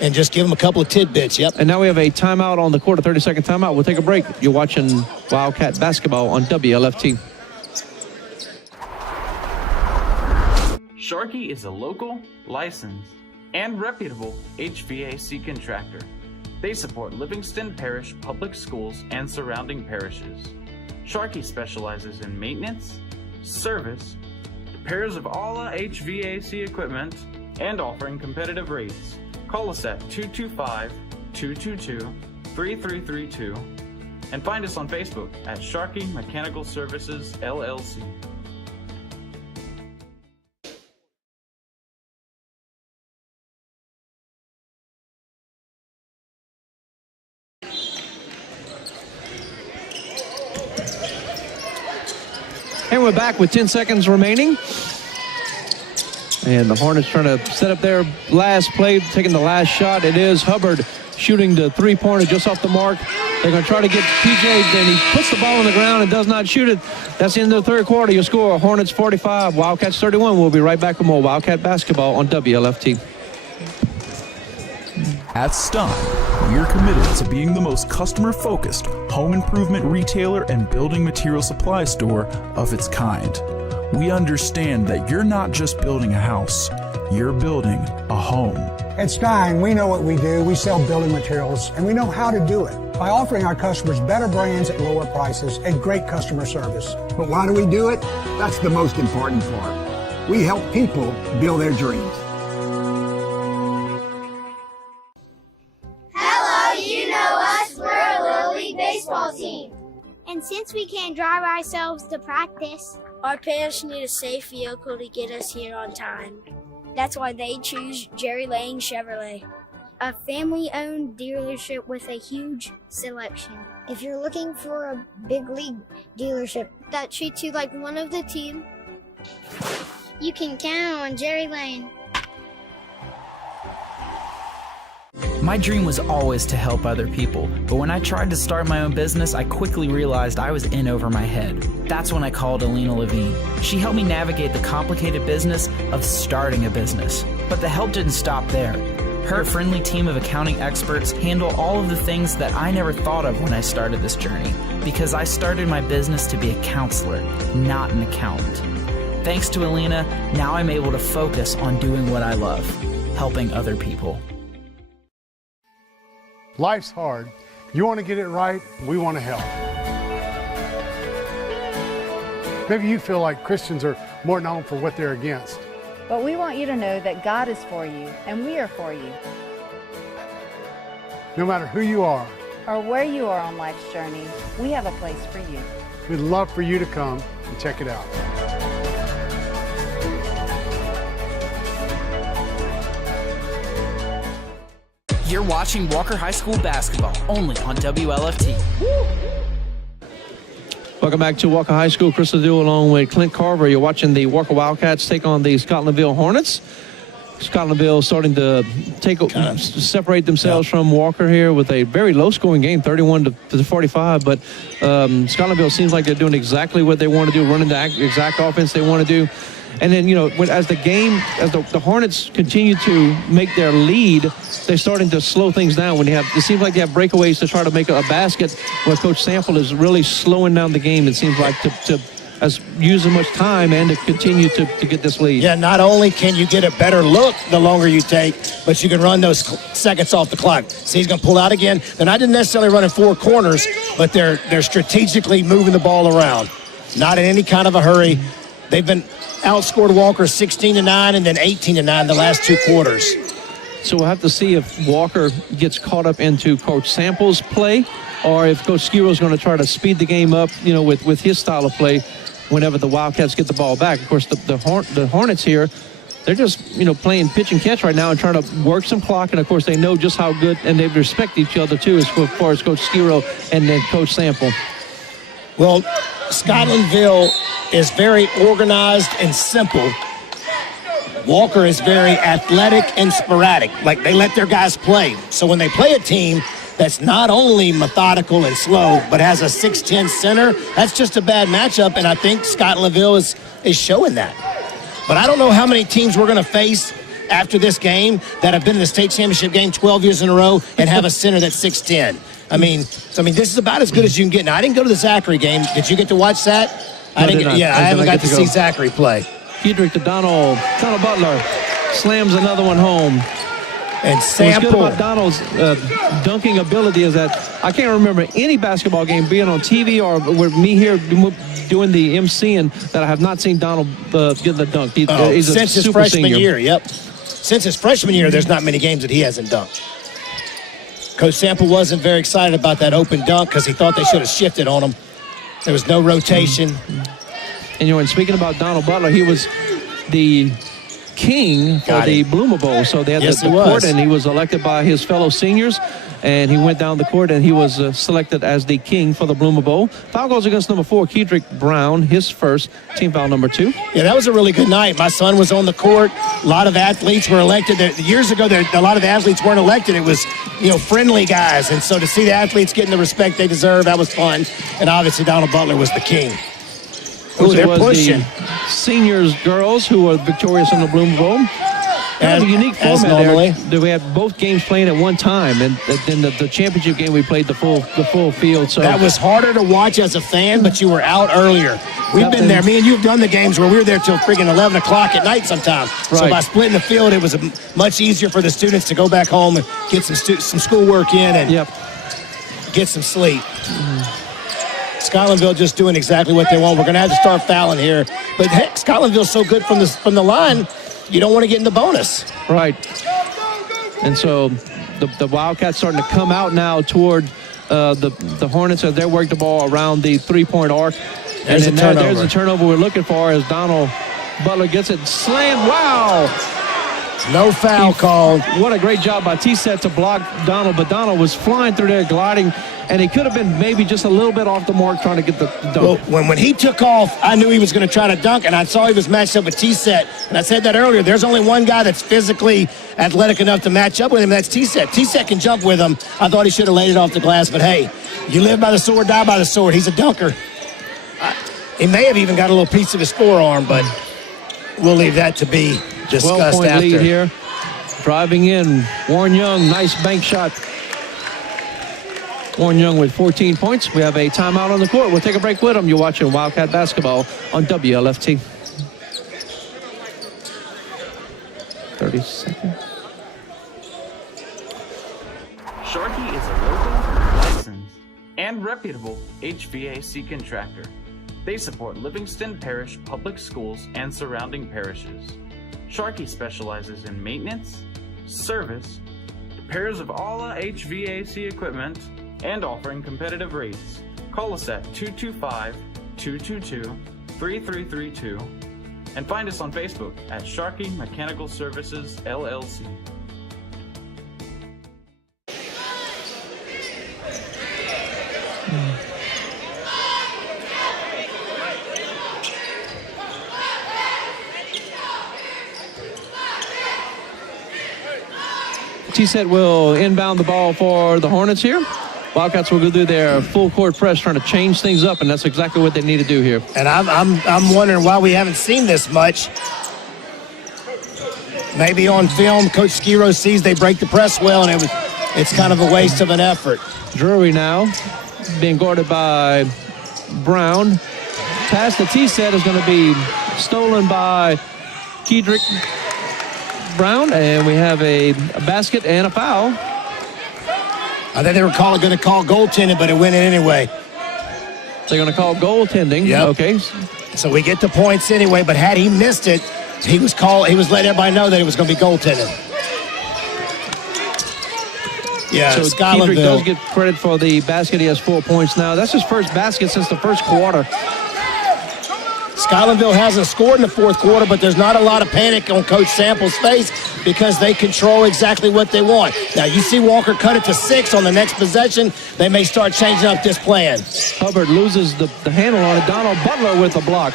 and just give them a couple of tidbits. Yep. And now we have a timeout on the court, a 30-second timeout. We'll take a break. You're watching Wildcat basketball on WLFT. Sharkey is a local, licensed, and reputable HVAC contractor. They support Livingston Parish Public Schools and surrounding parishes. Sharkey specializes in maintenance, service, repairs of all HVAC equipment, and offering competitive rates. Call us at 225-222-3332 and find us on Facebook at Sharkey Mechanical Services, LLC. And we're back with 10 seconds remaining. And the Hornets trying to set up their last play, taking the last shot. It is Hubbard shooting the three-pointer just off the mark. They're going to try to get PJ, and he puts the ball on the ground and does not shoot it. That's the end of the third quarter. Your score, Hornets 45, Wildcats 31. We'll be right back with more Wildcat basketball on WLFT. At Stein, we're committed to being the most customer-focused home improvement retailer and building material supply store of its kind. We understand that you're not just building a house, you're building a home. At Stein, we know what we do. We sell building materials, and we know how to do it by offering our customers better brands at lower prices and great customer service. But why do we do it? That's the most important part. We help people build their dreams. Baseball team. And since we can't drive ourselves to practice, our parents need a safe vehicle to get us here on time. That's why they choose Jerry Lane Chevrolet, a family-owned dealership with a huge selection. If you're looking for a big league dealership that treats you like one of the team, you can count on Jerry Lane. My dream was always to help other people, but when I tried to start my own business, I quickly realized I was in over my head. That's when I called Alina Levine. She helped me navigate the complicated business of starting a business. But the help didn't stop there. Her friendly team of accounting experts handle all of the things that I never thought of when I started this journey, because I started my business to be a counselor, not an accountant. Thanks to Alina, now I'm able to focus on doing what I love, helping other people. Life's hard. You want to get it right, we want to help. Maybe you feel like Christians are more known for what they're against. But we want you to know that God is for you, and we are for you. No matter who you are, or where you are on life's journey, we have a place for you. we'd love for you to come and check it out. You're watching Walker High School basketball, only on WLFT. Welcome back to Walker High School. Chris Ledoux along with Clint Carver. You're watching the Walker Wildcats take on the Scotlandville Hornets. Scotlandville starting to separate themselves from Walker here with a very low-scoring game, 31 to 45. But Scotlandville seems like they're doing exactly what they want to do, running the exact offense they want to do. And then, you know, as the Hornets continue to make their lead, they're starting to slow things down. When it seems like they have breakaways to try to make a basket, where Coach Sample is really slowing down the game, it seems like, to use as much time and to continue to get this lead. Yeah, not only can you get a better look the longer you take, but you can run those seconds off the clock. See, he's going to pull out again. They're not necessarily running four corners, but they're strategically moving the ball around. Not in any kind of a hurry. They've been outscored Walker 16-9 and then 18-9 the last two quarters. So we'll have to see if Walker gets caught up into Coach Sample's play, or if Coach Skiro's going to try to speed the game up, you know, with his style of play whenever the Wildcats get the ball back. Of course, the Hornets here, they're just, you know, playing pitch and catch right now and trying to work some clock. And, of course, they know just how good, and they respect each other, too, as far as Coach Skiro and then Coach Sample. Well, Scotlandville is very organized and simple. Walker is very athletic and sporadic. Like, they let their guys play. So when they play a team that's not only methodical and slow, but has a 6'10 center, that's just a bad matchup, and I think Scotlandville is showing that. But I don't know how many teams we're going to face after this game that have been in the state championship game 12 years in a row and have a center that's 6'10". I mean, this is about as good as you can get. Now, I didn't go to the Zachary game. Did you get to watch that? No, I haven't got to see Zachary play. Kedrick to Donald Butler slams another one home. And Sample. What's good about Donald's dunking ability is that I can't remember any basketball game being on TV or with me here doing the MCing that I have not seen Donald get the dunk. He's since his freshman year, yep. Since his freshman year, there's not many games that he hasn't dunked. Coach Sample wasn't very excited about that open dunk because he thought they should have shifted on him. There was no rotation. And, and speaking about Donald Butler, he was the king for the Bloomer Bowl. So they had the court, and he was elected by his fellow seniors. And he went down the court, and he was selected as the king for the Bloomer Bowl. Foul goes against number 4, Kedrick Brown, his first, team foul number 2. Yeah, that was a really good night. My son was on the court. A lot of athletes were elected. Years ago, a lot of the athletes weren't elected. It was, friendly guys. And so to see the athletes getting the respect they deserve, that was fun. And obviously, Donald Butler was the king. Ooh, they're pushing. The seniors, girls, who were victorious in the Bloomer Bowl. Kind of a unique format there. We have both games playing at one time, and then the championship game we played the full field. So that was harder to watch as a fan, but you were out earlier. We've been there. Me and you've done the games where we were there till friggin' 11 o'clock at night sometimes. Right. So by splitting the field, it was much easier for the students to go back home and get some schoolwork in and get some sleep. Scotlandville just doing exactly what they want. We're going to have to start fouling here. But heck, Scotlandville's so good from the line, you don't want to get in the bonus. Right. And so the Wildcats starting to come out now toward the Hornets as they work the ball around the three-point arc. There's a turnover. There's the turnover we're looking for as Donald Butler gets it slammed. Wow. No foul called. What a great job by T-Set to block Donald, but Donald was flying through there, gliding, and he could have been maybe just a little bit off the mark trying to get the dunk. Well, when he took off, I knew he was going to try to dunk, and I saw he was matched up with T-Set. And I said that earlier. There's only one guy that's physically athletic enough to match up with him. That's T-Set. T-Set can jump with him. I thought he should have laid it off the glass, but hey, you live by the sword, die by the sword. He's a dunker. He may have even got a little piece of his forearm, but we'll leave that to be discussed 12-point after. lead here. Driving in, Warren Young, nice bank shot. Warren Young with 14 points. We have a timeout on the court. We'll take a break with them. You're watching Wildcat Basketball on WLFT. 30 seconds. Sharkey is a local, licensed, and reputable HVAC contractor. They support Livingston Parish Public Schools and surrounding parishes. Sharkey specializes in maintenance, service, repairs of all HVAC equipment, and offering competitive rates. Call us at 225-222-3332 and find us on Facebook at Sharkey Mechanical Services, LLC. T-Set will inbound the ball for the Hornets here. Wildcats will go do their full court press, trying to change things up, and that's exactly what they need to do here. And I'm wondering why we haven't seen this much. Maybe on film, Coach Skiro sees they break the press well, and it's kind of a waste of an effort. Drury now being guarded by Brown. Pass to T-Set is going to be stolen by Kedrick Brown, and we have a basket and a foul. I think they were going to call goaltending, but it went in anyway. They're going to call goaltending. Yep. Okay. So we get the points anyway, but had he missed it, he was letting everybody know that it was going to be goaltending. Yeah, so Scotlandville Kedrick does get credit for the basket. He has 4 points now. That's his first basket since the first quarter. Scotlandville hasn't scored in the fourth quarter, but there's not a lot of panic on Coach Sample's face because they control exactly what they want. Now, you see Walker cut it to 6 on the next possession. They may start changing up this plan. Hubbard loses the handle on it. Donald Butler with a block.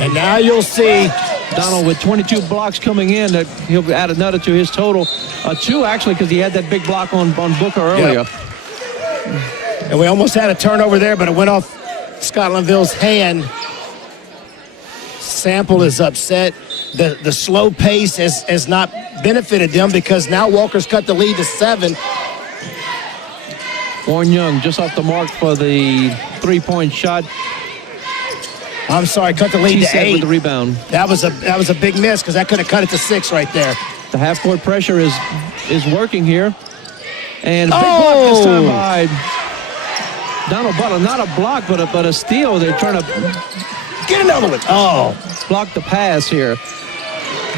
And now you'll see Donald with 22 blocks coming in. That he'll add another to his total. 2, actually, because he had that big block on Booker earlier. Yep. And we almost had a turnover there, but it went off Scotlandville's hand. Sample is upset. the slow pace has not benefited them because now Walker's cut the lead to 7. Warren Young just off the mark for the three-point shot. I'm sorry, cut the lead to 8 with the rebound. That was a big miss because that could have cut it to 6 right there. The half-court pressure is working here. And a big block this time by Donald Butler. Not a block, but a steal. They're trying to get another one. Block the pass here.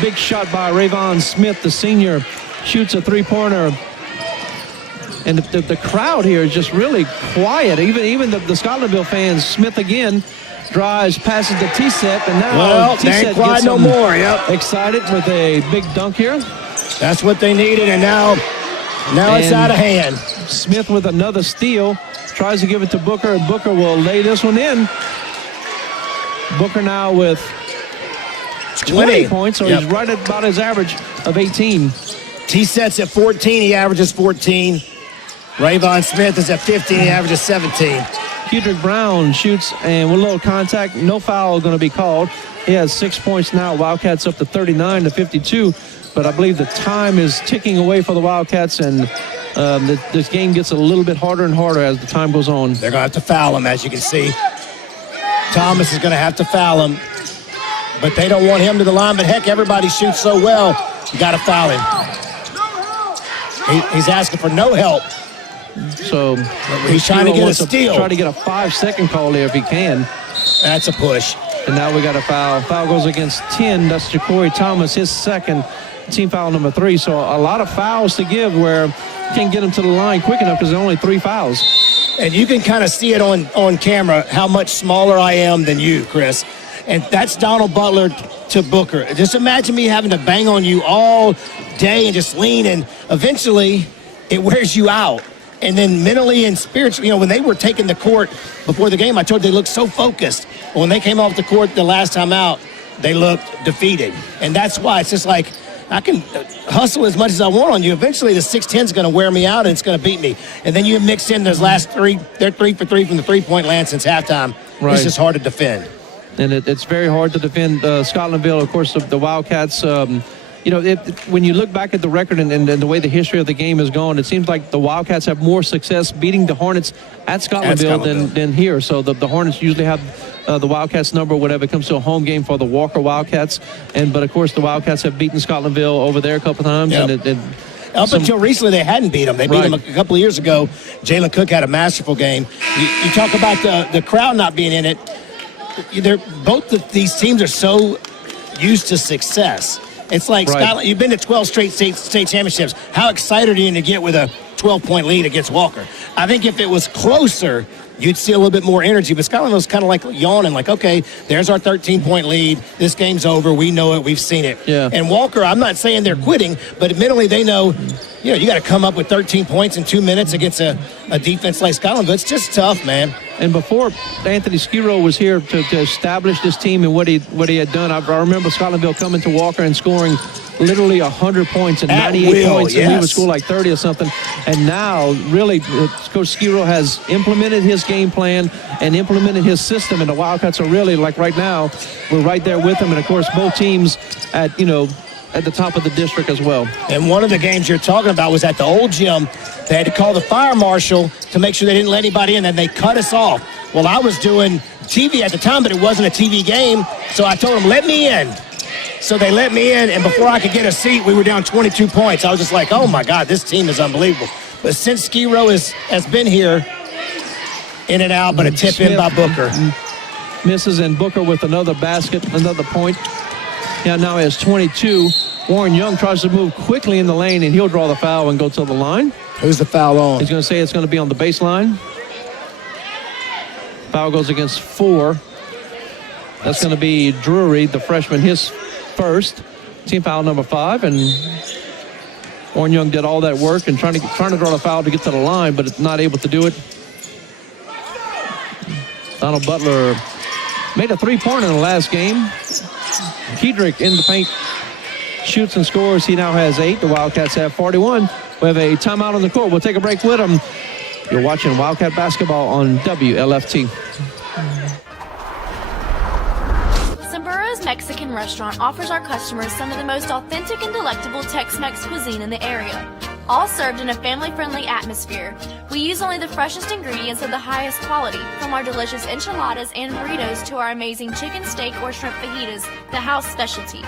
Big shot by Rayvon Smith, the senior, shoots a three-pointer. And the crowd here is just really quiet. Even the Scotlandville fans. Smith again drives, passes the T-set, and now T-set quiet gets no more. Yep. Excited with a big dunk here. That's what they needed, and now it's out of hand. Smith with another steal, tries to give it to Booker, and Booker will lay this one in. Booker now with 20 points, so he's right at about his average of 18. T-set's at 14, he averages 14. Rayvon Smith is at 15, he averages 17. Kedrick Brown shoots, and with a little contact, no foul going to be called. He has 6 points now. Wildcats up to 39-52, but I believe the time is ticking away for the Wildcats, and this game gets a little bit harder and harder as the time goes on. They're going to have to foul him, as you can see. Thomas is going to have to foul him, but they don't want him to the line. But heck, everybody shoots so well, you got to foul him. He's asking for no help. So he's trying to get a steal. Try to get a 5-second call there if he can. That's a push. And now we got a foul. Foul goes against 10. That's Ja'Cory Thomas, his second, team foul number 3. So a lot of fouls to give where you can't get him to the line quick enough because there are only 3 fouls. And you can kind of see it on camera how much smaller I am than you, Chris. And that's Donald Butler to Booker. Just imagine me having to bang on you all day and just lean, and eventually it wears you out. And then mentally and spiritually, when they were taking the court before the game, I told you they looked so focused. But when they came off the court the last time out, they looked defeated. And that's why it's just like, I can hustle as much as I want on you. Eventually, the 6'10 is going to wear me out, and it's going to beat me. And then you mix in those last 3. They're 3 for 3 from the three-point land since halftime. Right. It's just hard to defend. And it's very hard to defend Scotlandville. Of course, the Wildcats, when you look back at the record and the way the history of the game has gone, it seems like the Wildcats have more success beating the Hornets at Scotlandville than here. So the Hornets usually have the Wildcats number whenever it comes to a home game for the Walker Wildcats. But of course, the Wildcats have beaten Scotlandville over there a couple times. Yep. Up until recently, they hadn't beat them. They beat them a couple of years ago. Jalen Cook had a masterful game. You talk about the crowd not being in it. Both of these teams are so used to success. It's like Scotland, you've been to 12 straight state championships. How excited are you to get with a 12-point lead against Walker? I think if it was closer, you'd see a little bit more energy. But Scotland was kind of like yawning, like, okay, there's our 13-point lead. This game's over. We know it. We've seen it. Yeah. And Walker, I'm not saying they're quitting, but mentally they know, you got to come up with 13 points in 2 minutes against a defense like Scotlandville. It's just tough, man. And before Anthony Skiro was here to establish this team and what he had done, I remember Scotlandville coming to Walker and scoring literally 100 points and 98 points, and we would score like 30 or something. And now, really, Coach Skiro has implemented his game plan and implemented his system, and the Wildcats are really, like right now, we're right there with them. And, of course, both teams at the top of the district as well. And one of the games you're talking about was at the old gym. They had to call the fire marshal to make sure they didn't let anybody in, and they cut us off. Well, I was doing TV at the time, but it wasn't a TV game, so I told them, let me in. So they let me in, and before I could get a seat, we were down 22 points. I was just like, oh, my God, this team is unbelievable. But since Skiro has been here, in and out, but a tip in by Booker. Misses, and Booker with another basket, another point. Yeah, now he has 22. Warren Young tries to move quickly in the lane, and he'll draw the foul and go to the line. Who's the foul on? He's going to say it's going to be on the baseline. Foul goes against 4. That's going to be Drury, the freshman, his first. Team foul number 5, and Warren Young did all that work and trying to draw the foul to get to the line, but not able to do it. Donald Butler made a 3-pointer in the last game. Kedrick in the paint, shoots and scores. He now has 8. The Wildcats have 41. We have a timeout on the court. We'll take a break with them. You're watching Wildcat basketball on WLFT. Mexican restaurant offers our customers some of the most authentic and delectable Tex-Mex cuisine in the area, all served in a family-friendly atmosphere. We use only the freshest ingredients of the highest quality, from our delicious enchiladas and burritos to our amazing chicken steak or shrimp fajitas, the house specialty.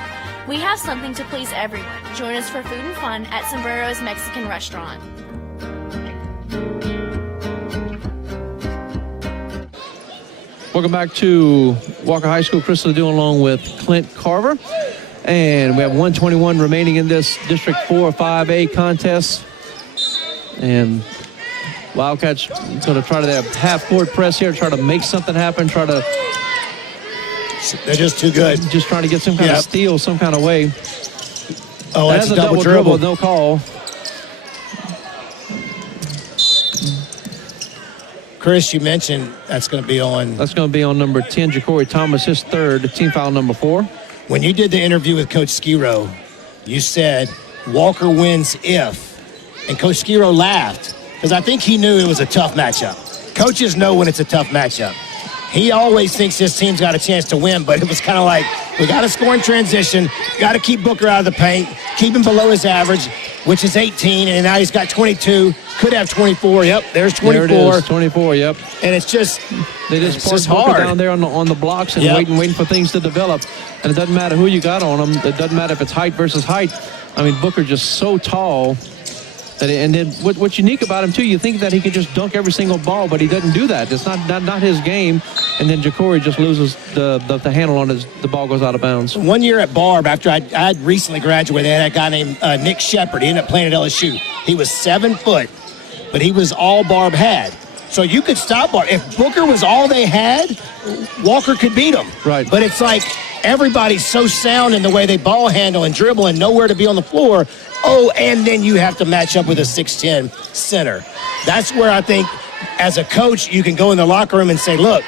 We have something to please everyone. Join us for food and fun at Sombrero's Mexican Restaurant. Welcome back to Walker High School. Chris Ledoux along with Clint Carver. And we have 1:21 remaining in this District 4 5A contest. And Wildcats going to try to have half-court press here, try to make something happen, They're just too good. Just trying to get some kind of steal some kind of way. Oh, that's a double dribble. No call. Chris, you mentioned that's going to be on. That's going to be on number 10, Ja'Cory Thomas, his third, team foul number 4. When you did the interview with Coach Skiro, you said Walker wins if, and Coach Skiro laughed because I think he knew it was a tough matchup. Coaches know when it's a tough matchup. He always thinks this team's got a chance to win, but it was kind of like, we got to score in transition, got to keep Booker out of the paint, keep him below his average, which is 18, and now he's got 22, could have 24. Yep, there's 24. There it is, 24, yep. And it's just, they just park Booker down there on the blocks and waiting for things to develop. And it doesn't matter who you got on them. It doesn't matter if it's height versus height. I mean, Booker just so tall. And then what's unique about him, too, you think that he could just dunk every single ball, but he doesn't do that. It's not his game. And then Ja'Cory just loses the handle on the ball goes out of bounds. One year at Barb, after I'd recently graduated, they had a guy named Nick Shepard. He ended up playing at LSU. He was 7 foot, but he was all Barb had. So you could stop Barb. If Booker was all they had, Walker could beat him. Right. But it's like everybody's so sound in the way they ball handle and dribble and nowhere to be on the floor. Oh, and then you have to match up with a 6'10 center. That's where I think, as a coach, you can go in the locker room and say, look,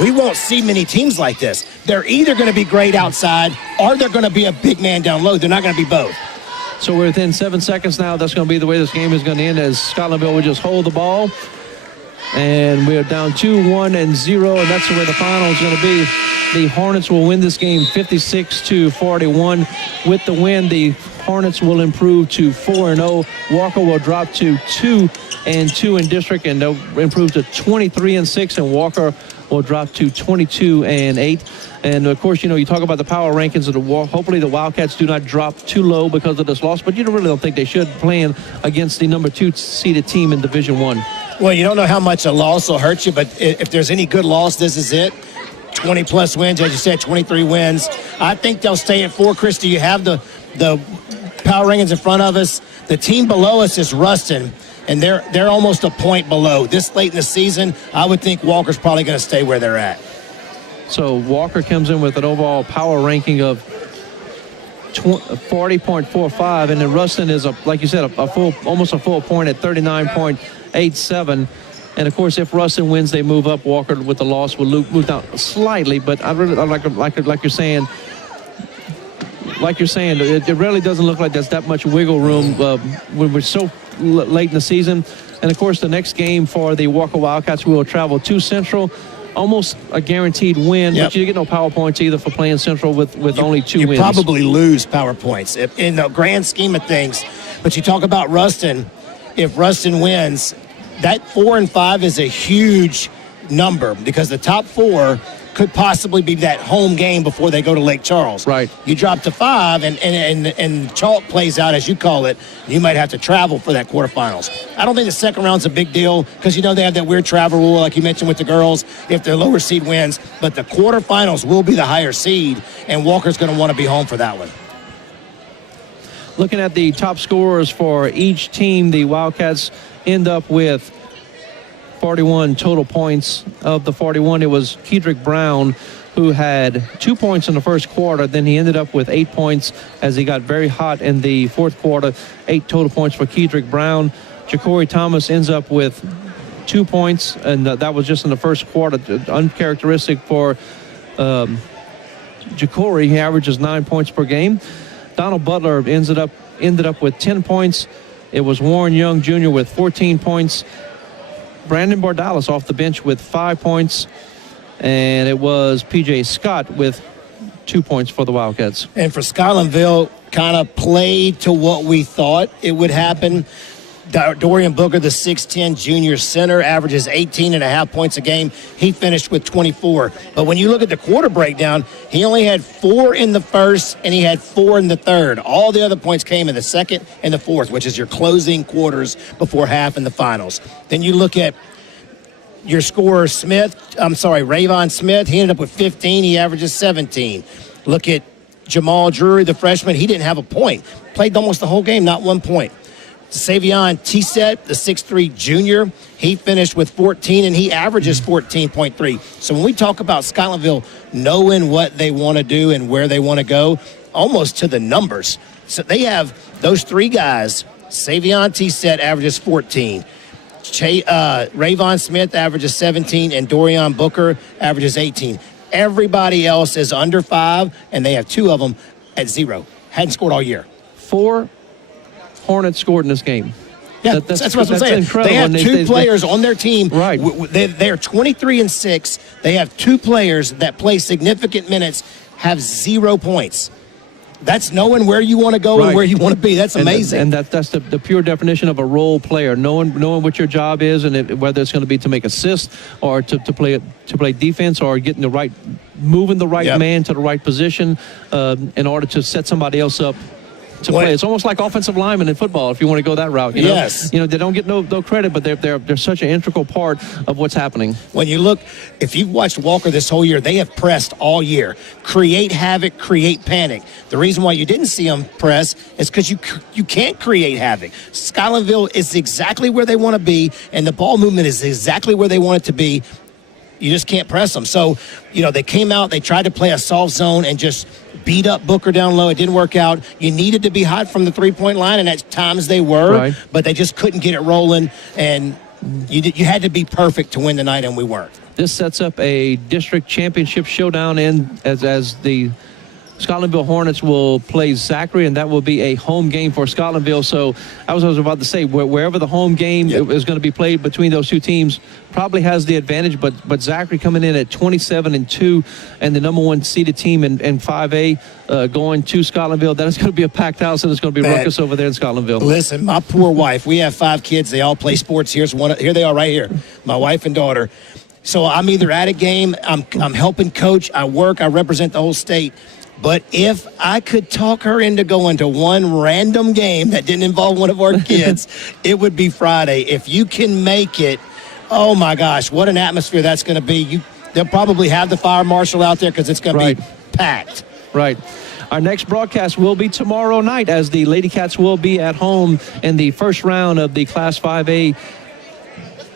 we won't see many teams like this. They're either going to be great outside or they're going to be a big man down low. They're not going to be both. So we're within 7 seconds now. That's going to be the way this game is going to end, as Scotlandville will just hold the ball. And we are down 2-1-0, and that's the way the final is going to be. The Hornets will win this game 56-41. With the win, the Hornets will improve to 4-0. Walker will drop to 2-2 in district, and they'll improve to 23-6, and Walker will drop to 22-8. And of course, you talk about the power rankings of the war. Hopefully the Wildcats do not drop too low because of this loss, but you really don't think they should, playing against the number 2 seeded team in Division I. Well, you don't know how much a loss will hurt you, but if there's any good loss, this is it. 20-plus wins, as you said, 23 wins. I think they'll stay at 4. Christy, you have the power rankings in front of us. The team below us is Ruston, and they're almost a point below. This late in the season, I would think Walker's probably going to stay where they're at. So Walker comes in with an overall power ranking of 40.45, and then Ruston is, like you said, almost a full point at 39.87. And of course, if Ruston wins, they move up. Walker with the loss will move down slightly. But I really like you're saying. It really doesn't look like there's that much wiggle room when we're so late in the season. And of course, the next game for the Walker Wildcats will travel to Central. Almost a guaranteed win, but you get no power points either for playing Central with only 2 wins. You probably lose power points in the grand scheme of things. But you talk about Ruston. If Ruston wins, that 4 and 5 is a huge number because the top 4 could possibly be that home game before they go to Lake Charles. Right. You drop to 5 and chalk plays out, as you call it. You might have to travel for that quarterfinals. I don't think the second round's a big deal because, they have that weird travel rule, like you mentioned with the girls, if their lower seed wins. But the quarterfinals will be the higher seed, and Walker's going to want to be home for that one. Looking at the top scorers for each team, the Wildcats end up with 41 total points. Of the 41, it was Kedrick Brown who had 2 points in the first quarter. Then he ended up with 8 points as he got very hot in the fourth quarter. 8 total points for Kedrick Brown. Ja'Cory Thomas ends up with 2 points, and that was just in the first quarter. Uncharacteristic for Ja'Cory. He averages 9 points per game. Donald Butler ended up with 10 points. It was Warren Young Jr. with 14 points. Brandon Bardalis off the bench with 5 points. And it was P.J. Scott with 2 points for the Wildcats. And for Scotlandville, kind of played to what we thought it would happen. Dorian Booker, the 6'10 junior center, averages 18.5 points a game. He finished with 24. But when you look at the quarter breakdown, he only had 4 in the first and he had 4 in the third. All the other points came in the second and the fourth, which is your closing quarters before half in the finals. Then you look at your scorer, Rayvon Smith. He ended up with 15. He averages 17. Look at Jamal Drury, the freshman. He didn't have a point. Played almost the whole game, not 1 point. Savion Tisset, the 6'3 junior, he finished with 14, and he averages 14.3. So when we talk about Scotlandville knowing what they want to do and where they want to go, almost to the numbers. So they have those 3 guys. Savion Tisset averages 14. Rayvon Smith averages 17, and Dorian Booker averages 18. Everybody else is under 5, and they have 2 of them at 0. Hadn't scored all year. 4 Hornets scored in this game. Yeah, that's what I'm saying. Incredible. They have 2 players on their team. Right. They're 23-6. They have 2 players that play significant minutes, have 0 points. That's knowing where you want to go and where you want to be. That's amazing. And that's the pure definition of a role player, knowing what your job is, and whether it's going to be to make assists or to play defense or getting moving the right man to the right position in order to set somebody else up to play. It's almost like offensive linemen in football, if you want to go that route. You know? Yes. They don't get no credit, but they're such an integral part of what's happening. When you look, if you've watched Walker this whole year, they have pressed all year. Create havoc, create panic. The reason why you didn't see them press is because you can't create havoc. Scotlandville is exactly where they want to be, and the ball movement is exactly where they want it to be. You just can't press them. So, they came out, they tried to play a soft zone and just beat up Booker down low. It didn't work out. You needed to be hot from the three-point line, and at times they were, but they just couldn't get it rolling, and you had to be perfect to win the night, and we weren't. This sets up a district championship showdown as the Scotlandville Hornets will play Zachary, and that will be a home game for Scotlandville. So I was about to say, wherever the home game is going to be played between those 2 teams probably has the advantage, but Zachary coming in at 27-2 and the number 1 seeded team in 5A going to Scotlandville, that is going to be a packed house, and it's going to be ruckus over there in Scotlandville. Listen, my poor wife, we have 5 kids. They all play sports. Here they are right here, my wife and daughter. So I'm either at a game, I'm helping coach, I work, I represent the whole state. But if I could talk her into going to one random game that didn't involve one of our kids, it would be Friday. If you can make it, oh, my gosh, what an atmosphere that's going to be. They'll probably have the fire marshal out there because it's going to be packed. Right. Our next broadcast will be tomorrow night as the Lady Cats will be at home in the first round of the Class 5A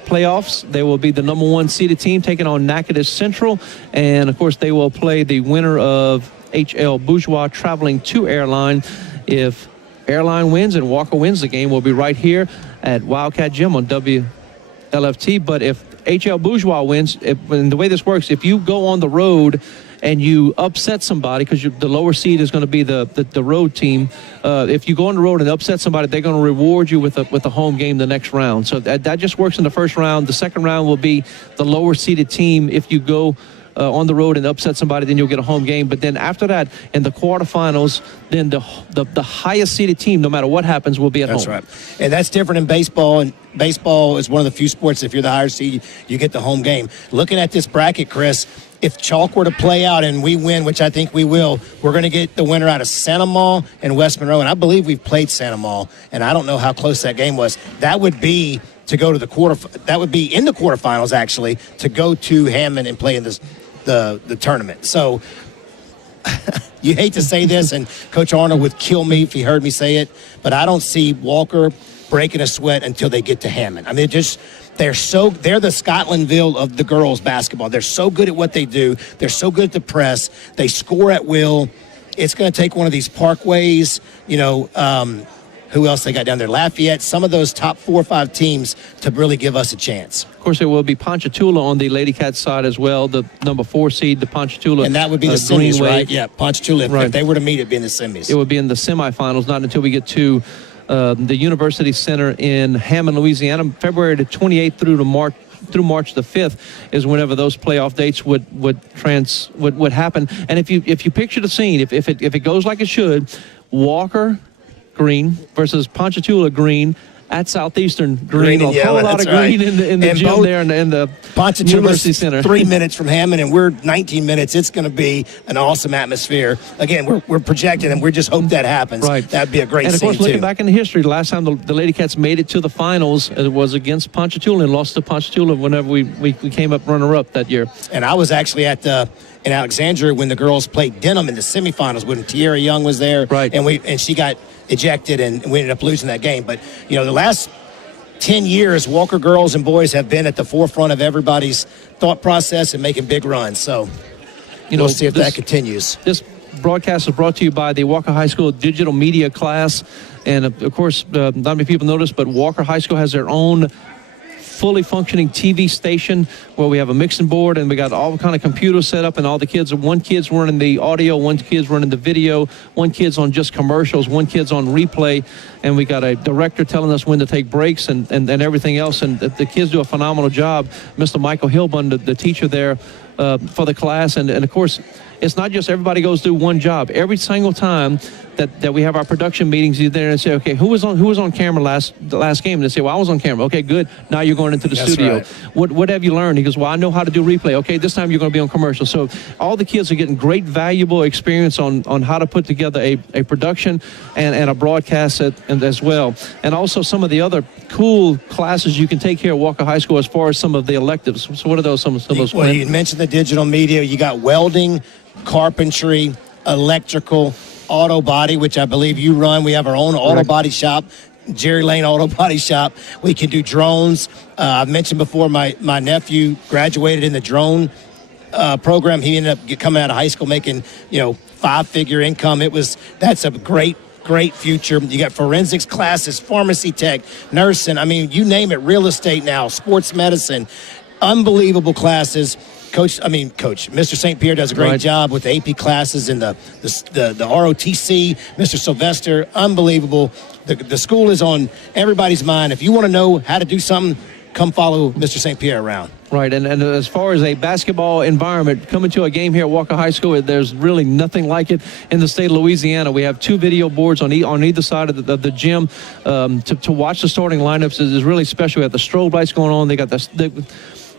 playoffs. They will be the number 1 seeded team taking on Natchitoches Central. And, of course, they will play the winner of H.L. Bourgeois traveling to Airline. If Airline wins and Walker wins, the game will be right here at Wildcat Gym on WLFT. But if H.L. Bourgeois wins, and the way this works, if you go on the road and you upset somebody, because the lower seed is going to be the road team, if you go on the road and upset somebody, they're going to reward you with a home game the next round. So that just works in the first round. The second round will be the lower seeded team. If you go on the road and upset somebody, then you'll get a home game. But then after that, in the quarterfinals, then the highest seeded team, no matter what happens, will be at home. That's right. And that's different in baseball. And baseball is one of the few sports, if you're the higher seed, you get the home game. Looking at this bracket, Chris, if chalk were to play out and we win, which I think we will, we're going to get the winner out of Santa Maw and West Monroe. And I believe we've played Santa Maw, and I don't know how close that game was. That would be to go to that would be in the quarterfinals, actually, to go to Hammond and play in the tournament. So you hate to say this, and Coach Arnold would kill me if he heard me say it, but I don't see Walker breaking a sweat until they get to Hammond. I mean, they're the Scotlandville of the girls basketball. They're so good at what they do. They're so good at the press. They score at will. It's going to take one of these Parkways, who else they got down there? Lafayette, some of those top 4 or 5 teams to really give us a chance. Of course, there will be Ponchatoula on the Lady Cats side as well, the number 4 seed, the Ponchatoula. And that would be the semis, right? Yeah, Ponchatoula. If they were to meet, it'd be in the semis. It would be in the semifinals, not until we get to the University Center in Hammond, Louisiana, February the 28th through to March through March the 5th is whenever those playoff dates would happen. And if you picture the scene, if it goes like it should, Walker green versus Ponchatoula green at Southeastern green, and a whole yellow, lot of that's green right. in the gym there in the University Center. 3 minutes from Hammond, and we're 19 minutes. It's going to be an awesome atmosphere. Again, we're projecting, and we just hope that happens. Right. That'd be a great scene, And, of course, looking too. back in history, the last time the Lady Cats made it to the finals, it was against Ponchatoula and lost to Ponchatoula whenever we came up runner-up that year. And I was actually in Alexandria when the girls played Denham in the semifinals when Tierra Young was there. Right. And she got ejected, and we ended up losing that game. But, the last 10 years, Walker girls and boys have been at the forefront of everybody's thought process and making big runs. So we'll see if that continues. This broadcast is brought to you by the Walker High School Digital Media class. And, of course, not many people notice, but Walker High School has their own fully functioning TV station where we have a mixing board and we got all kind of computers set up, and all the kids, one kid's running the audio, one kid's running the video, one kid's on just commercials, one kid's on replay, and we got a director telling us when to take breaks and everything else, and the kids do a phenomenal job. Mr. Michael Hilbund, the teacher there for the class, and of course, it's not just everybody goes through one job. Every single time that we have our production meetings, you're there and say, okay, who was on camera the last game? And they say, well, I was on camera. Okay, good. Now you're going into the studio. Right. What have you learned? He goes, well, I know how to do replay. Okay, this time you're going to be on commercial. So all the kids are getting great, valuable experience on how to put together a production and a broadcast as well. And also some of the other cool classes you can take here at Walker High School as far as some of the electives. So what are those? Some of those? Well, you mentioned the digital media. You got welding, carpentry, electrical, auto body, which I believe you run. We have our own auto body shop, Jerry Lane Auto Body Shop. We can do drones. I've mentioned before my nephew graduated in the drone program. He ended up coming out of high school making, 5-figure income. That's a great future. You got forensics classes, pharmacy tech, nursing. I mean, you name it, real estate now, sports medicine, unbelievable classes. Coach, Mr. St. Pierre does a great job with the AP classes and the ROTC. Mr. Sylvester, unbelievable. The school is on everybody's mind. If you want to know how to do something, come follow Mr. St. Pierre around. Right, and as far as a basketball environment, coming to a game here at Walker High School, there's really nothing like it in the state of Louisiana. We have 2 video boards on either side of the gym. To watch the starting lineups is really special. We have the strobe lights going on.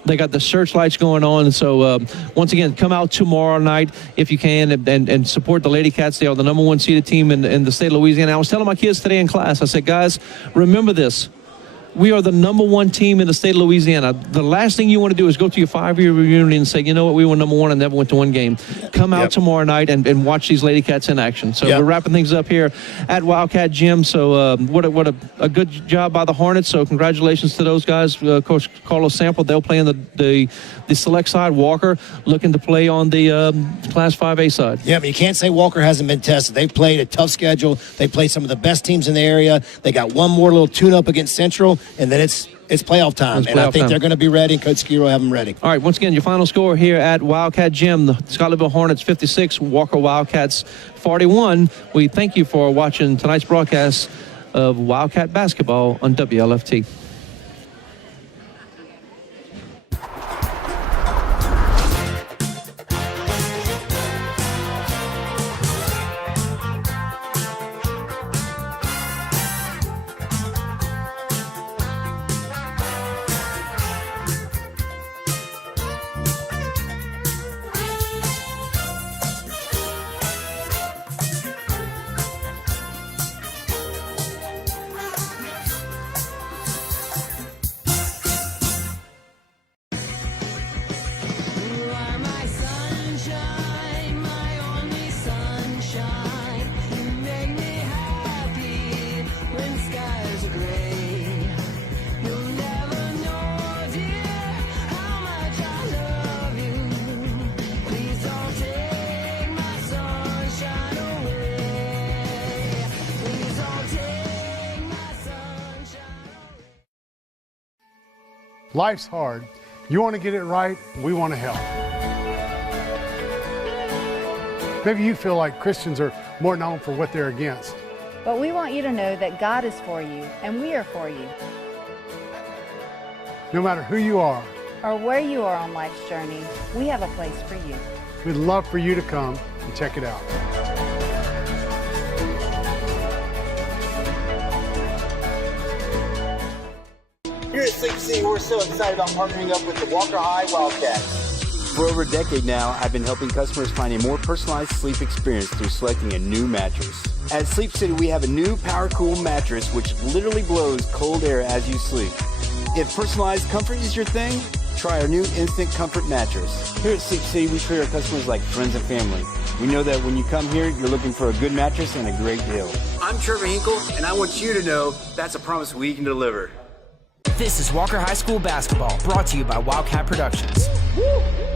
They got the searchlights going on. And so, once again, come out tomorrow night if you can and support the Lady Cats. They are the number 1 seeded team in the state of Louisiana. I was telling my kids today in class, I said, guys, remember this. We are the number 1 team in the state of Louisiana. The last thing you want to do is go to your 5-year reunion and say, you know what, we were number 1 and never went to one game. Come out tomorrow night and watch these Lady Cats in action. So we're wrapping things up here at Wildcat Gym. So what a good job by the Hornets. So congratulations to those guys. Coach Carlos Sample, they'll play on the select side. Walker looking to play on the Class 5A side. Yeah, but you can't say Walker hasn't been tested. They've played a tough schedule. They played some of the best teams in the area. They got one more little tune-up against Central, and then it's playoff time. I think they're going to be ready. Coach Skiro will have them ready. All right, once again, your final score here at Wildcat Gym, the Scotlandville Hornets 56, Walker Wildcats 41. We thank you for watching tonight's broadcast of Wildcat basketball on WLFT. Life's hard. You want to get it right, we want to help. Maybe you feel like Christians are more known for what they're against. But we want you to know that God is for you, and we are for you. No matter who you are, or where you are on life's journey, we have a place for you. We'd love for you to come and check it out. Here at Sleep City, we're so excited about partnering up with the Walker High Wildcats. For over a decade now, I've been helping customers find a more personalized sleep experience through selecting a new mattress. At Sleep City, we have a new PowerCool mattress which literally blows cold air as you sleep. If personalized comfort is your thing, try our new Instant Comfort mattress. Here at Sleep City, we treat our customers like friends and family. We know that when you come here, you're looking for a good mattress and a great deal. I'm Trevor Hinkle, and I want you to know that's a promise we can deliver. This is Walker High School basketball, brought to you by Wildcat Productions. Woo!